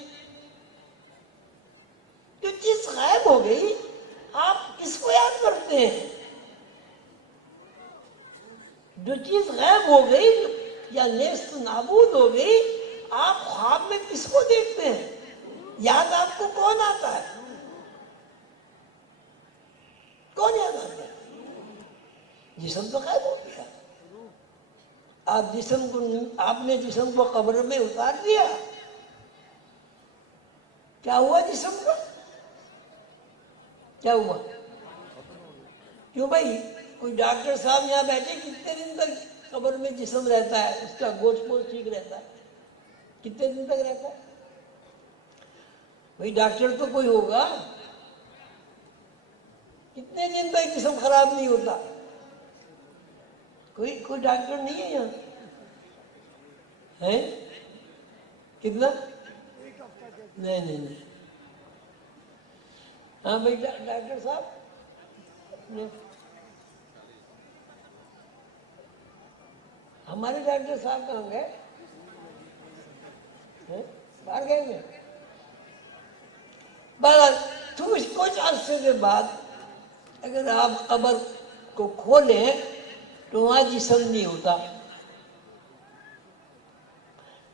جو چیز غائب ہو گئی آپ کس کو یاد کرتے ہیں؟ جو چیز غائب ہو گئی یا نیست نابود ہو گئی، آپ خواب میں کس کو دیکھتے ہیں؟ یاد آپ کو کون آتا ہے؟ کون یاد آتا ہے؟ جسم تو غائب ہو گیا. آپ نے جسم کو قبر میں اتار دیا. کیا ہوا جسم کا؟ کیا ہوا؟ کیوں بھائی؟ کوئی ڈاکٹر صاحب یہاں بیٹھے، کتنے دن تک قبر میں جسم رہتا ہے؟ اس کا گوشت پوشت ٹھیک رہتا ہے؟ کتنے دن تک رہتا ہے بھائی؟ ڈاکٹر تو کوئی ہوگا. کتنے دن تک جسم خراب نہیں ہوتا؟ کوئی ڈاکٹر نہیں ہے یہاں؟ ہے کتنا؟ نہیں. ہاں بھائی ڈاکٹر صاحب، ہمارے ڈاکٹر صاحب کہاں گئے؟ باہر گئے ہوئے. بہرحال کچھ عرصے کے بعد اگر آپ قبر کو کھولیں تو وہاں جسم نہیں ہوتا.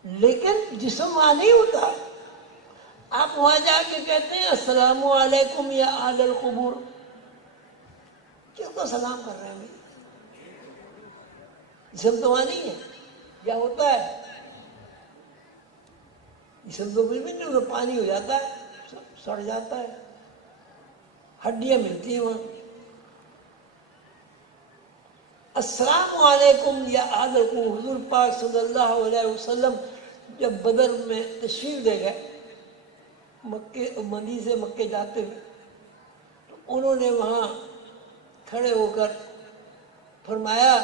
لیکن جسم وہاں نہیں ہوتا. آپ وہاں جا کے کہتے ہیں السلام علیکم یا اہل القبور. کس کو سلام کر رہے ہیں بھائی؟ جسم تو وہاں نہیں ہے. کیا ہوتا ہے؟ جسم تو کچھ بھی نہیں ہوتا، پانی ہو جاتا ہے، سڑ جاتا ہے، ہڈیاں ملتی ہیں وہاں. السلام علیکم یا اہل القبور. حضور پاک صلی اللہ علیہ وسلم جب بدر میں تشریف لے گئے، مدینہ سے مکے جاتے ہوئے، تو انہوں نے وہاں کھڑے ہو کر فرمایا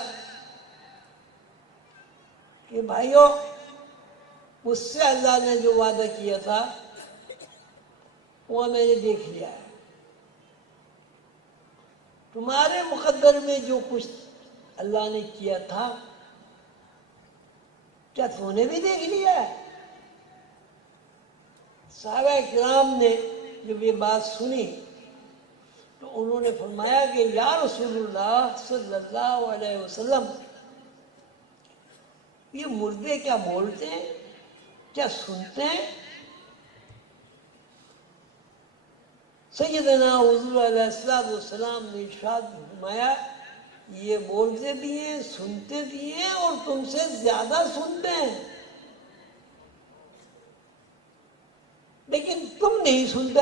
کہ بھائیو، مجھ سے اللہ نے جو وعدہ کیا تھا وہ میں نے دیکھ لیا ہے. تمہارے مقدر میں جو کچھ اللہ نے کیا تھا، کیا تم نے بھی دیکھ لیا ہے؟ صحابہ کرام نے جب یہ بات سنی تو انہوں نے فرمایا کہ یا رسول اللہ صلی اللہ علیہ وسلم، یہ مردے کیا بولتے ہیں؟ کیا سنتے ہیں؟ سیدنا حضور علیہ السلام نے ارشاد فرمایا، یہ بولتے بھی ہیں، سنتے بھی ہیں، اور تم سے زیادہ سنتے ہیں، لیکن تم نہیں سنتے.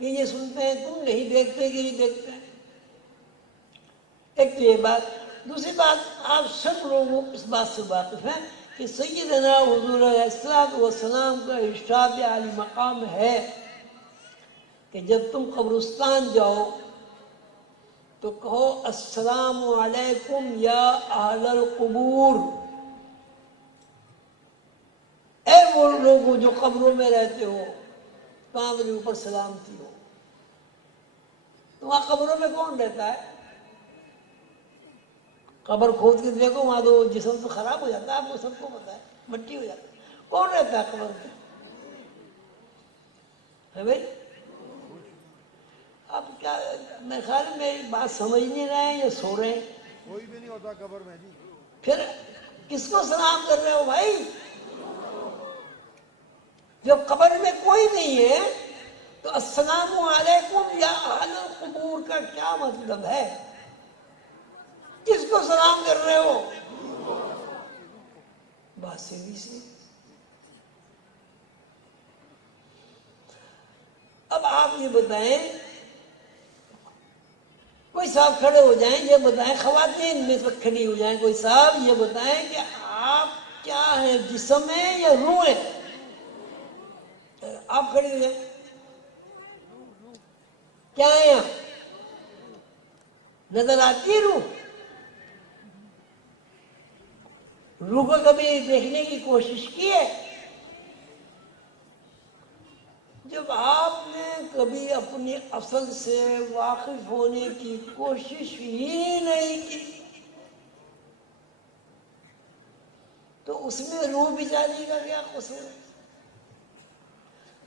یہ سنتے ہیں، تم نہیں دیکھتے کہ یہ دیکھتے ہیں. ایک تو یہ بات. دوسری بات، آپ سب لوگ اس بات سے واقف ہیں کہ سیدنا حضور علیہ السلام کا ارشاد عالی مقام ہے کہ جب تم قبرستان جاؤ تو کہو السلام علیکم یا اہل القبور. اے وہ لوگوں جو قبروں میں رہتے ہو، تمہارے اوپر سلامتی ہو. تو وہاں قبروں میں کون رہتا ہے؟ قبر کھود کے دیکھو، وہاں تو جسم تو خراب ہو جاتا ہے، آپ کو سب کو پتا ہے، مٹی ہو جاتی ہے. کون رہتا ہے قبر میں؟ ہے بھائی؟ اب کیا میرے خیال میں میری بات سمجھ نہیں رہے ہیں یا سو رہے ہیں؟ کوئی بھی نہیں ہوتا قبر میں جی. پھر کس کو سلام کر رہے ہو بھائی؟ جب قبر میں کوئی نہیں ہے تو السلام علیکم یا اہل القبور کا کیا مطلب ہے؟ کس کو سلام کر رہے ہو؟ بات سیدھی سی. اب آپ یہ بتائیں، کوئی صاحب کھڑے ہو جائیں، یہ بتائیں، خواتین میں سے کھڑی ہو جائیں، کوئی صاحب یہ بتائیں کہ آپ کیا ہیں، جسم ہے یا روح ہے؟ آپ کھڑے ہو جائیں، کیا ہے آپ؟ نظر آتی ہے روح؟ روح کو کبھی دیکھنے کی کوشش کی ہے؟ جب آپ نے کبھی اپنی اصل سے واقف ہونے کی کوشش ہی نہیں کی تو اس میں روح بیچاری کا کیا قصور ہے؟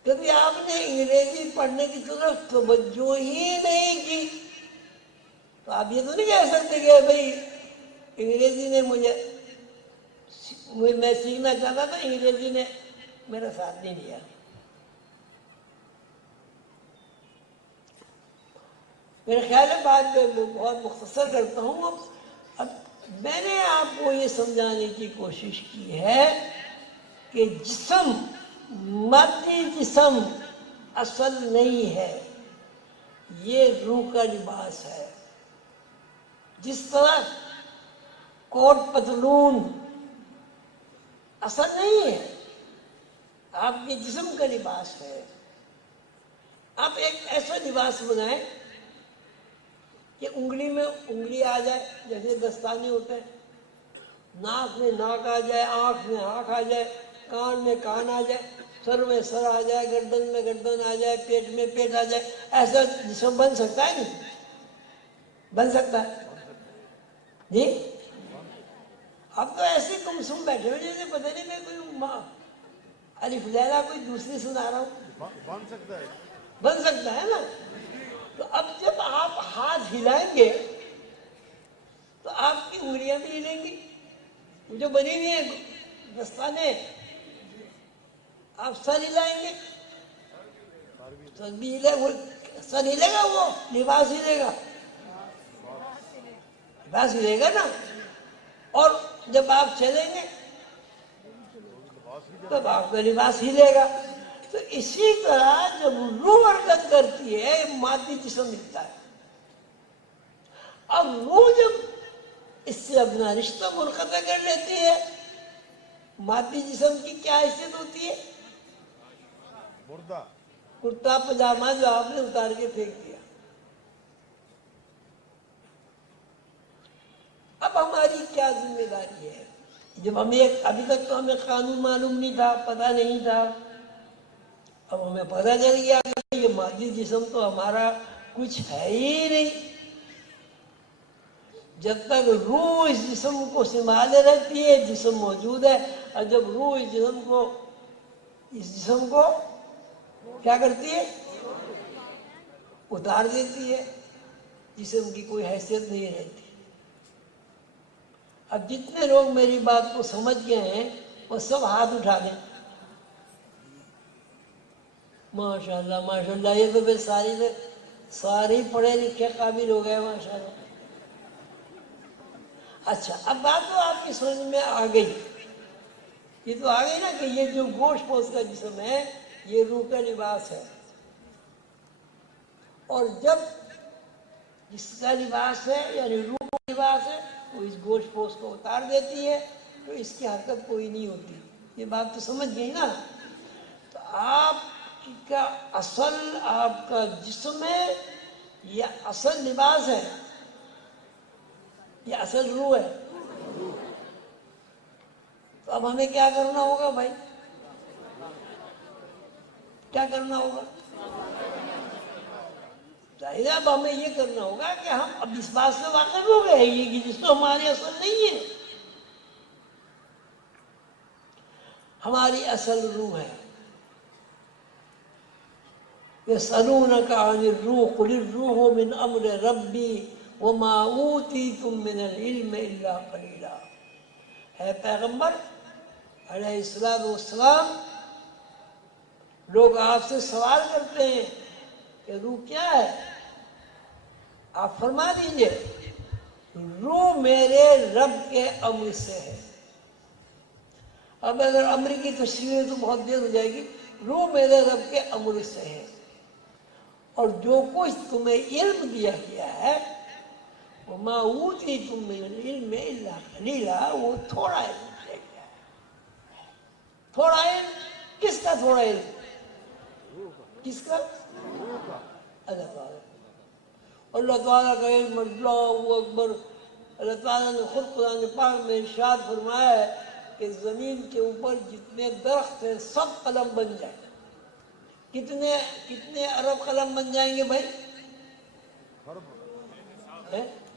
کبھی آپ نے انگریزی پڑھنے کی طرف توجہ ہی نہیں کی تو آپ یہ تو نہیں کہہ سکتے کہ بھئی انگریزی نے میں سیکھنا چاہتا تھا، انگریزی نے میرا ساتھ نہیں دیا. میرے خیال ہے بات میں بہت مختصر کرتا ہوں. اب میں نے آپ کو یہ سمجھانے کی کوشش کی ہے کہ جسم، مادی جسم اصل نہیں ہے، یہ روح کا لباس ہے. جس طرح کوٹ پتلون اصل نہیں ہے، آپ کے جسم کا لباس ہے. آپ ایک ایسا لباس بنائیں کہ انگلی میں انگلی آ جائے، جیسے دستانے ہوتے ہیں، ناک میں ناک آ جائے، آنکھ میں آنکھ آ جائے، کان میں کان آ جائے، سر میں سر آ جائے، گردن میں گردن آ جائے، پیٹ میں پیٹ آ جائے. ایسا جسم بن سکتا ہے نہیں؟ بن سکتا ہے جی؟ اب تو ایسے گمسم بیٹھے ہو جیسے پتہ نہیں میں کوئی الف لیلا کوئی دوسری سنا رہا ہوں. بن سکتا ہے. بن سکتا ہے نا. تو اب جب آپ ہاتھ ہلائیں گے تو آپ کی انگلیاں بھی ہلیں گی، جو بنی ہوئی ہیں دستانے. آپ سر ہلائیں گے، سر بھی ہلے، وہ سر ہلے گا، وہ لباس ہلے گا، لباس ہلے گا نا. اور جب آپ چلیں گے تب آپ کا لباس ہلے گا. تو اسی طرح جب روح حرکت کرتی ہے مادی جسم ملتا ہے. اب روح جب اس سے اپنا رشتہ منقطع کر لیتی ہے، مادی جسم کی کیا حیثیت ہوتی ہے؟ مردہ. کرتا پجامہ جو آپ نے اتار کے پھینک دیا. اب ہماری کیا ذمہ داری ہے؟ جب ابھی تک تو ہمیں قانون معلوم نہیں تھا، پتہ نہیں تھا. اب ہمیں پتہ چل گیا کہ یہ مادی جسم تو ہمارا کچھ ہے ہی نہیں. جب تک روح اس جسم کو سنبھالے رہتی ہے جسم موجود ہے، اور جب روح اس جسم کو کیا کرتی ہے؟ اتار دیتی ہے، جسم کی کوئی حیثیت نہیں رہتی. اب جتنے لوگ میری بات کو سمجھ گئے ہیں وہ سب ہاتھ اٹھا دیں. ماشاءاللہ ماشاءاللہ، یہ تو پھر ساری پڑھے لکھے قابل ہو گئے ماشاءاللہ. اچھا، اب بات تو آپ کی سمجھ میں آ گئی. یہ تو آ گئی نا کہ یہ جو گوشت پوش کا جسم ہے یہ روح کا لباس ہے. اور جب جس کا لباس ہے یعنی روح کا لباس ہے وہ اس گوشت پوش کو اتار دیتی ہے تو اس کی حرکت کوئی نہیں ہوتی. یہ بات تو سمجھ گئی نا؟ تو آپ کا اصل آپ کا جسم ہے یا اصل لباس ہے یا اصل روح ہے؟ تو اب ہمیں کیا کرنا ہوگا بھائی؟ کیا کرنا ہوگا؟ ظاہر ہے اب ہمیں یہ کرنا ہوگا کہ ہم اب اس بات سے واقف ہو گئے یہ کہ جس تو ہماری اصل نہیں ہے، ہماری اصل روح ہے. يسألونك عن الروح قل الروح من أمر ربي وما أوتيتم من العلم إلا قليلا. اے پیغمبر علیہ السلام، لوگ آپ سے سوال کرتے ہیں کہ روح کیا ہے؟ آپ فرما دیجئے روح میرے رب کے امر سے ہے. اب اگر امر کی تشریح تو بہت دیر ہو جائے گی. روح میرے رب کے امر سے ہے، اور جو کچھ تمہیں علم دیا گیا ہے وَمَا أُوتِيتُم مِّنَ الْعِلْمِ إِلَّا قَلِيلًا، وہ تھوڑا علم دیا گیا ہے. تھوڑا علم کس کا؟ تھوڑا علم کس کا؟ اللہ تعالیٰ. اللہ تعالیٰ کا علم اللہ اکبر. اللہ تعالیٰ نے خود قرآن پاک میں ارشاد فرمایا ہے کہ زمین کے اوپر جتنے درخت ہیں سب قلم بن جائیں. کتنے ارب قلم بن جائیں گے بھائی؟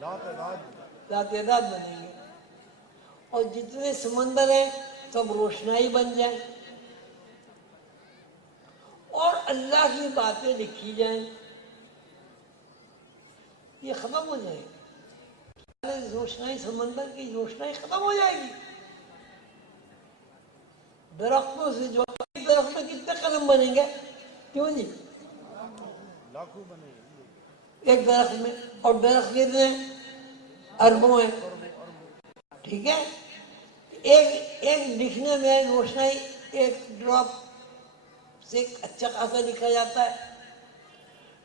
لا تعداد بنیں گے. اور جتنے سمندر ہیں سب روشنائی بن جائیں اور اللہ کی باتیں لکھی جائیں. یہ ختم ہو جائے گی. روشنائی سمندر کی روشنائی ختم ہو جائے گی. درختوں سے جو درخت میں کتنے قلم بنیں گے؟ کیوں جی؟ لاکھوں بنے گے ایک درخت میں. اور درخت کتنے اربوں ہیں. ٹھیک ہے. ایک لکھنے میں روشنائی ایک ڈراپ سے اچھا خاصا لکھا جاتا ہے.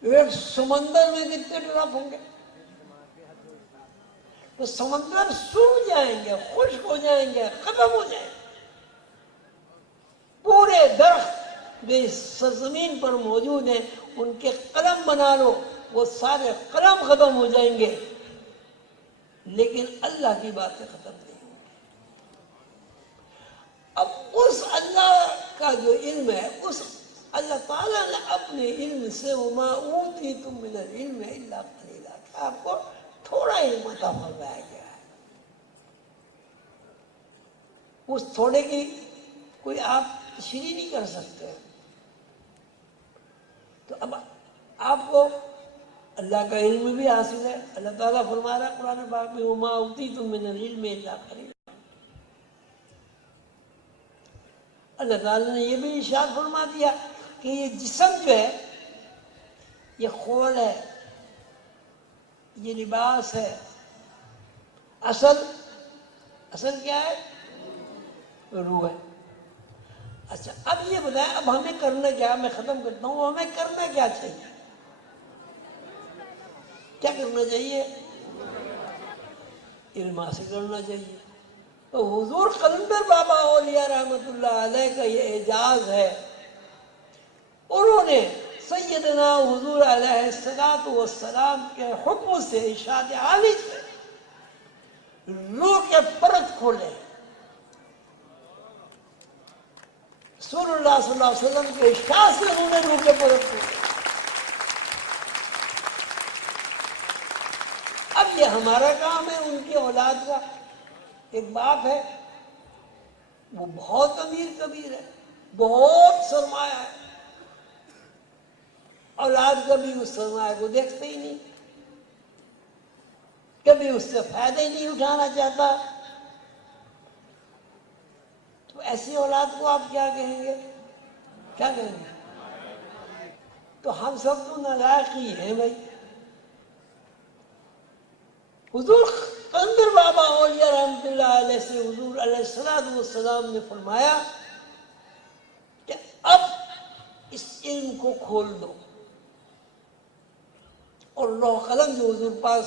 ایک سمندر میں کتنے ڈراپ ہوں گے؟ تو سمندر سوکھ جائیں گے، خشک ہو جائیں گے، ختم ہو جائیں گے. پورے درخت جو اس سرزمین پر موجود ہیں ان کے قلم بنا لو، وہ سارے قلم ختم ہو جائیں گے، لیکن اللہ کی باتیں ختم نہیں ہوں گی. اب اس اللہ کا جو علم ہے، اس اللہ تعالیٰ نے اپنے علم سے وما اوتیتم من العلم الا قلیلا، آپ کو تھوڑا علم عطا فرمایا گیا ہے. اس تھوڑے کی کوئی آپ تشریح نہیں کر سکتے. تو اب آپ کو اللہ کا علم بھی حاصل ہے. اللہ تعالیٰ فرما رہا ہے قرآن پاک میں وما اوتیتم من العلم الا قلیلا. اللہ تعالیٰ نے یہ بھی ارشاد فرما دیا کہ یہ جسم جو ہے یہ خول ہے، یہ لباس ہے. اصل کیا ہے؟ روح ہے. اچھا اب یہ بتائیں اب ہمیں کرنا کیا؟ میں ختم کرتا ہوں. ہمیں کرنا کیا چاہیے؟ کیا کرنا چاہیے؟ علم حاصل کرنا چاہیے. تو حضور قلندر بابا اولیاء رحمۃ اللہ علیہ کا یہ اعجاز ہے. انہوں نے سیدنا حضور علیہ السلام کے حکم سے ارشاد عالی سے روح کے پرت کھولے. رسول اللہ صلی اللہ علیہ وسلم کے ارشاد سے انہوں نے روح کے پرت کھولے. اب یہ ہمارا کام ہے. ان کی اولاد کا ایک باپ ہے، وہ بہت امیر کبیر ہے، بہت سرمایہ ہے. اولاد کبھی اس سرمایہ کو دیکھتے ہی نہیں، کبھی اس سے فائدہ ہی نہیں اٹھانا چاہتا. تو ایسی اولاد کو آپ کیا کہیں گے؟ کیا کہیں گے؟ تو ہم سب تو نالائق ہی ہیں بھائی. حضور قلندر بابا اولیاء رحمۃ اللہ علیہ سے حضور علیہ السلام نے فرمایا کہ اب اس علم کو کھول دو. اور لوح قلم جو حضور پاک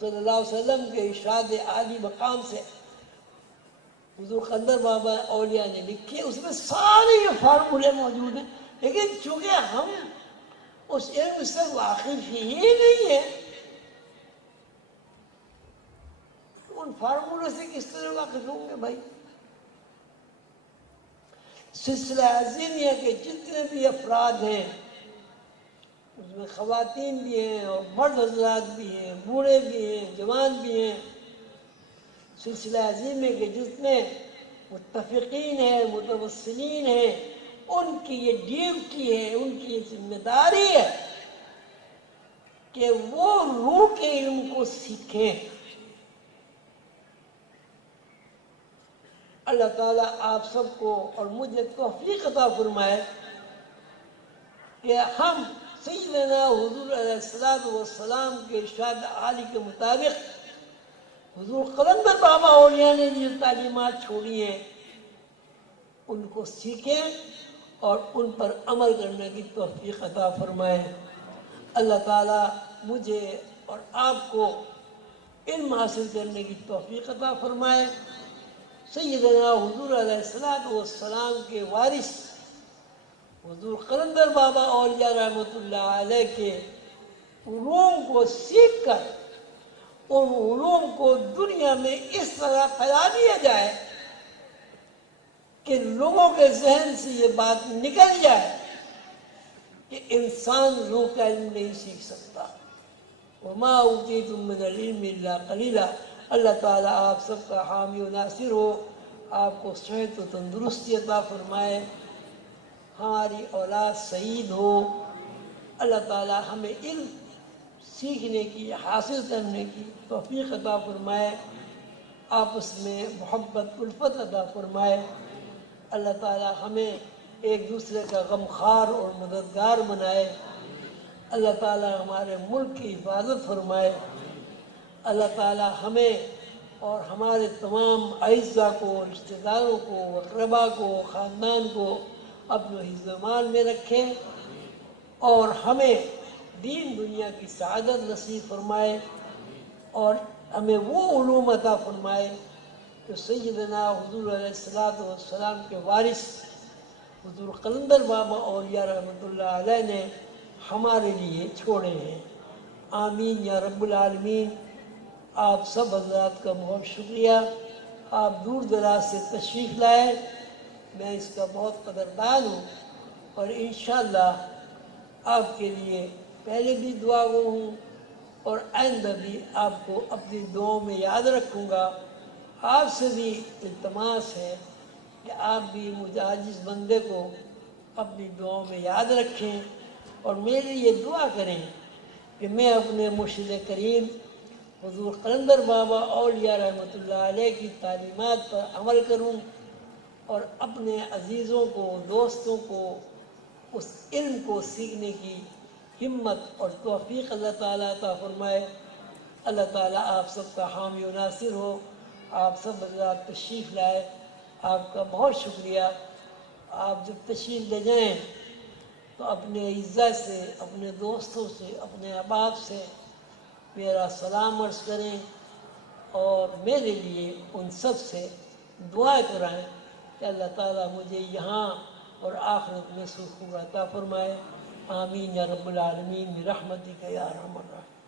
صلی اللہ علیہ وسلم کے ارشاد عالی مقام سے حضور قلندر بابا اولیاء نے لکھی، اس میں سارے یہ فارمولے موجود ہیں. لیکن چونکہ ہم اس علم سے واقف ہی نہیں ہیں، ان فارمولوں سے کس طرح واقف ہوں گے بھائی؟ سلسلہ عظیمیہ کے جتنے بھی افراد ہیں اس میں خواتین بھی ہیں اور مرد حضرات بھی ہیں، بوڑھے بھی ہیں، جوان بھی ہیں. سلسلہ عظیمیہ کے جتنے متفقین ہیں، متوسلین ہیں، ان کی یہ ڈیوٹی ہے، ان کی یہ ذمہ داری ہے کہ وہ روح کے علم کو سیکھیں۔ اللہ تعالیٰ آپ سب کو اور مجھے توفیق عطا فرمائے کہ ہم سیدنا حضور علیہ السلام کے ارشاد عالی کے مطابق حضور قلندر بابا اولیاء نے جو تعلیمات چھوڑی ہیں ان کو سیکھیں اور ان پر عمل کرنے کی توفیق عطا فرمائے۔ اللہ تعالیٰ مجھے اور آپ کو علم حاصل کرنے کی توفیق عطا فرمائے۔ سیدنا حضور علیہ السلام کے وارث حضور قلندر بابا اولیاء رحمۃ اللہ علیہ کے علوم کو سیکھ کر ان علوم کو دنیا میں اس طرح پھیلا دیا جائے کہ لوگوں کے ذہن سے یہ بات نکل جائے کہ انسان روح کا علم نہیں سیکھ سکتا۔ وما اوتیتم من العلم الا قلیلا۔ اللہ تعالیٰ آپ سب کا حامی و ناصر ہو، آپ کو صحت و تندرستی عطا فرمائے، ہماری اولاد سعید ہو۔ اللہ تعالیٰ ہمیں علم سیکھنے کی، حاصل کرنے کی توفیق عطا فرمائے، آپس میں محبت الفت عطا فرمائے۔ اللہ تعالیٰ ہمیں ایک دوسرے کا غمخوار اور مددگار بنائے۔ اللہ تعالیٰ ہمارے ملک کی حفاظت فرمائے۔ اللہ تعالیٰ ہمیں اور ہمارے تمام اعزاء کو، رشتہ داروں کو، اقربا کو، خاندان کو اپنے حفظ و امان میں رکھے اور ہمیں دین دنیا کی سعادت نصیب فرمائے اور ہمیں وہ علوم عطا فرمائے کہ سیدنا حضور علیہ السلام کے وارث حضور قلندر بابا اولیاء رحمۃ اللہ علیہ نے ہمارے لیے چھوڑے ہیں۔ آمین یا رب العالمین۔ آپ سب حضرات کا بہت شکریہ، آپ دور دراز سے تشریف لائے، میں اس کا بہت قدردان ہوں اور انشاءاللہ آپ کے لیے پہلے بھی دعا گو ہوں اور آئندہ بھی آپ کو اپنی دعاؤں میں یاد رکھوں گا۔ آپ سے بھی التماس ہے کہ آپ بھی مجھ عاجز بندے کو اپنی دعاؤں میں یاد رکھیں اور میرے لیے دعا کریں کہ میں اپنے مرشد کریم حضور قلندر بابا اولیاء رحمۃ اللہ علیہ کی تعلیمات پر عمل کروں اور اپنے عزیزوں کو، دوستوں کو اس علم کو سیکھنے کی ہمت اور توفیق اللہ تعالیٰ عطا فرمائے۔ اللہ تعالیٰ آپ سب کا حامی و ناصر ہو۔ آپ سب حضرات تشریف لائے، آپ کا بہت شکریہ۔ آپ جب تشریف لے جائیں تو اپنے عزت سے، اپنے دوستوں سے، اپنے احباب سے میرا سلام عرض کریں اور میرے لیے ان سب سے دعا کرائیں کہ اللہ تعالیٰ مجھے یہاں اور آخرت میں سکون عطا فرمائے۔ آمین یا رب العالمین برحمتک یا ارحم الراحمین۔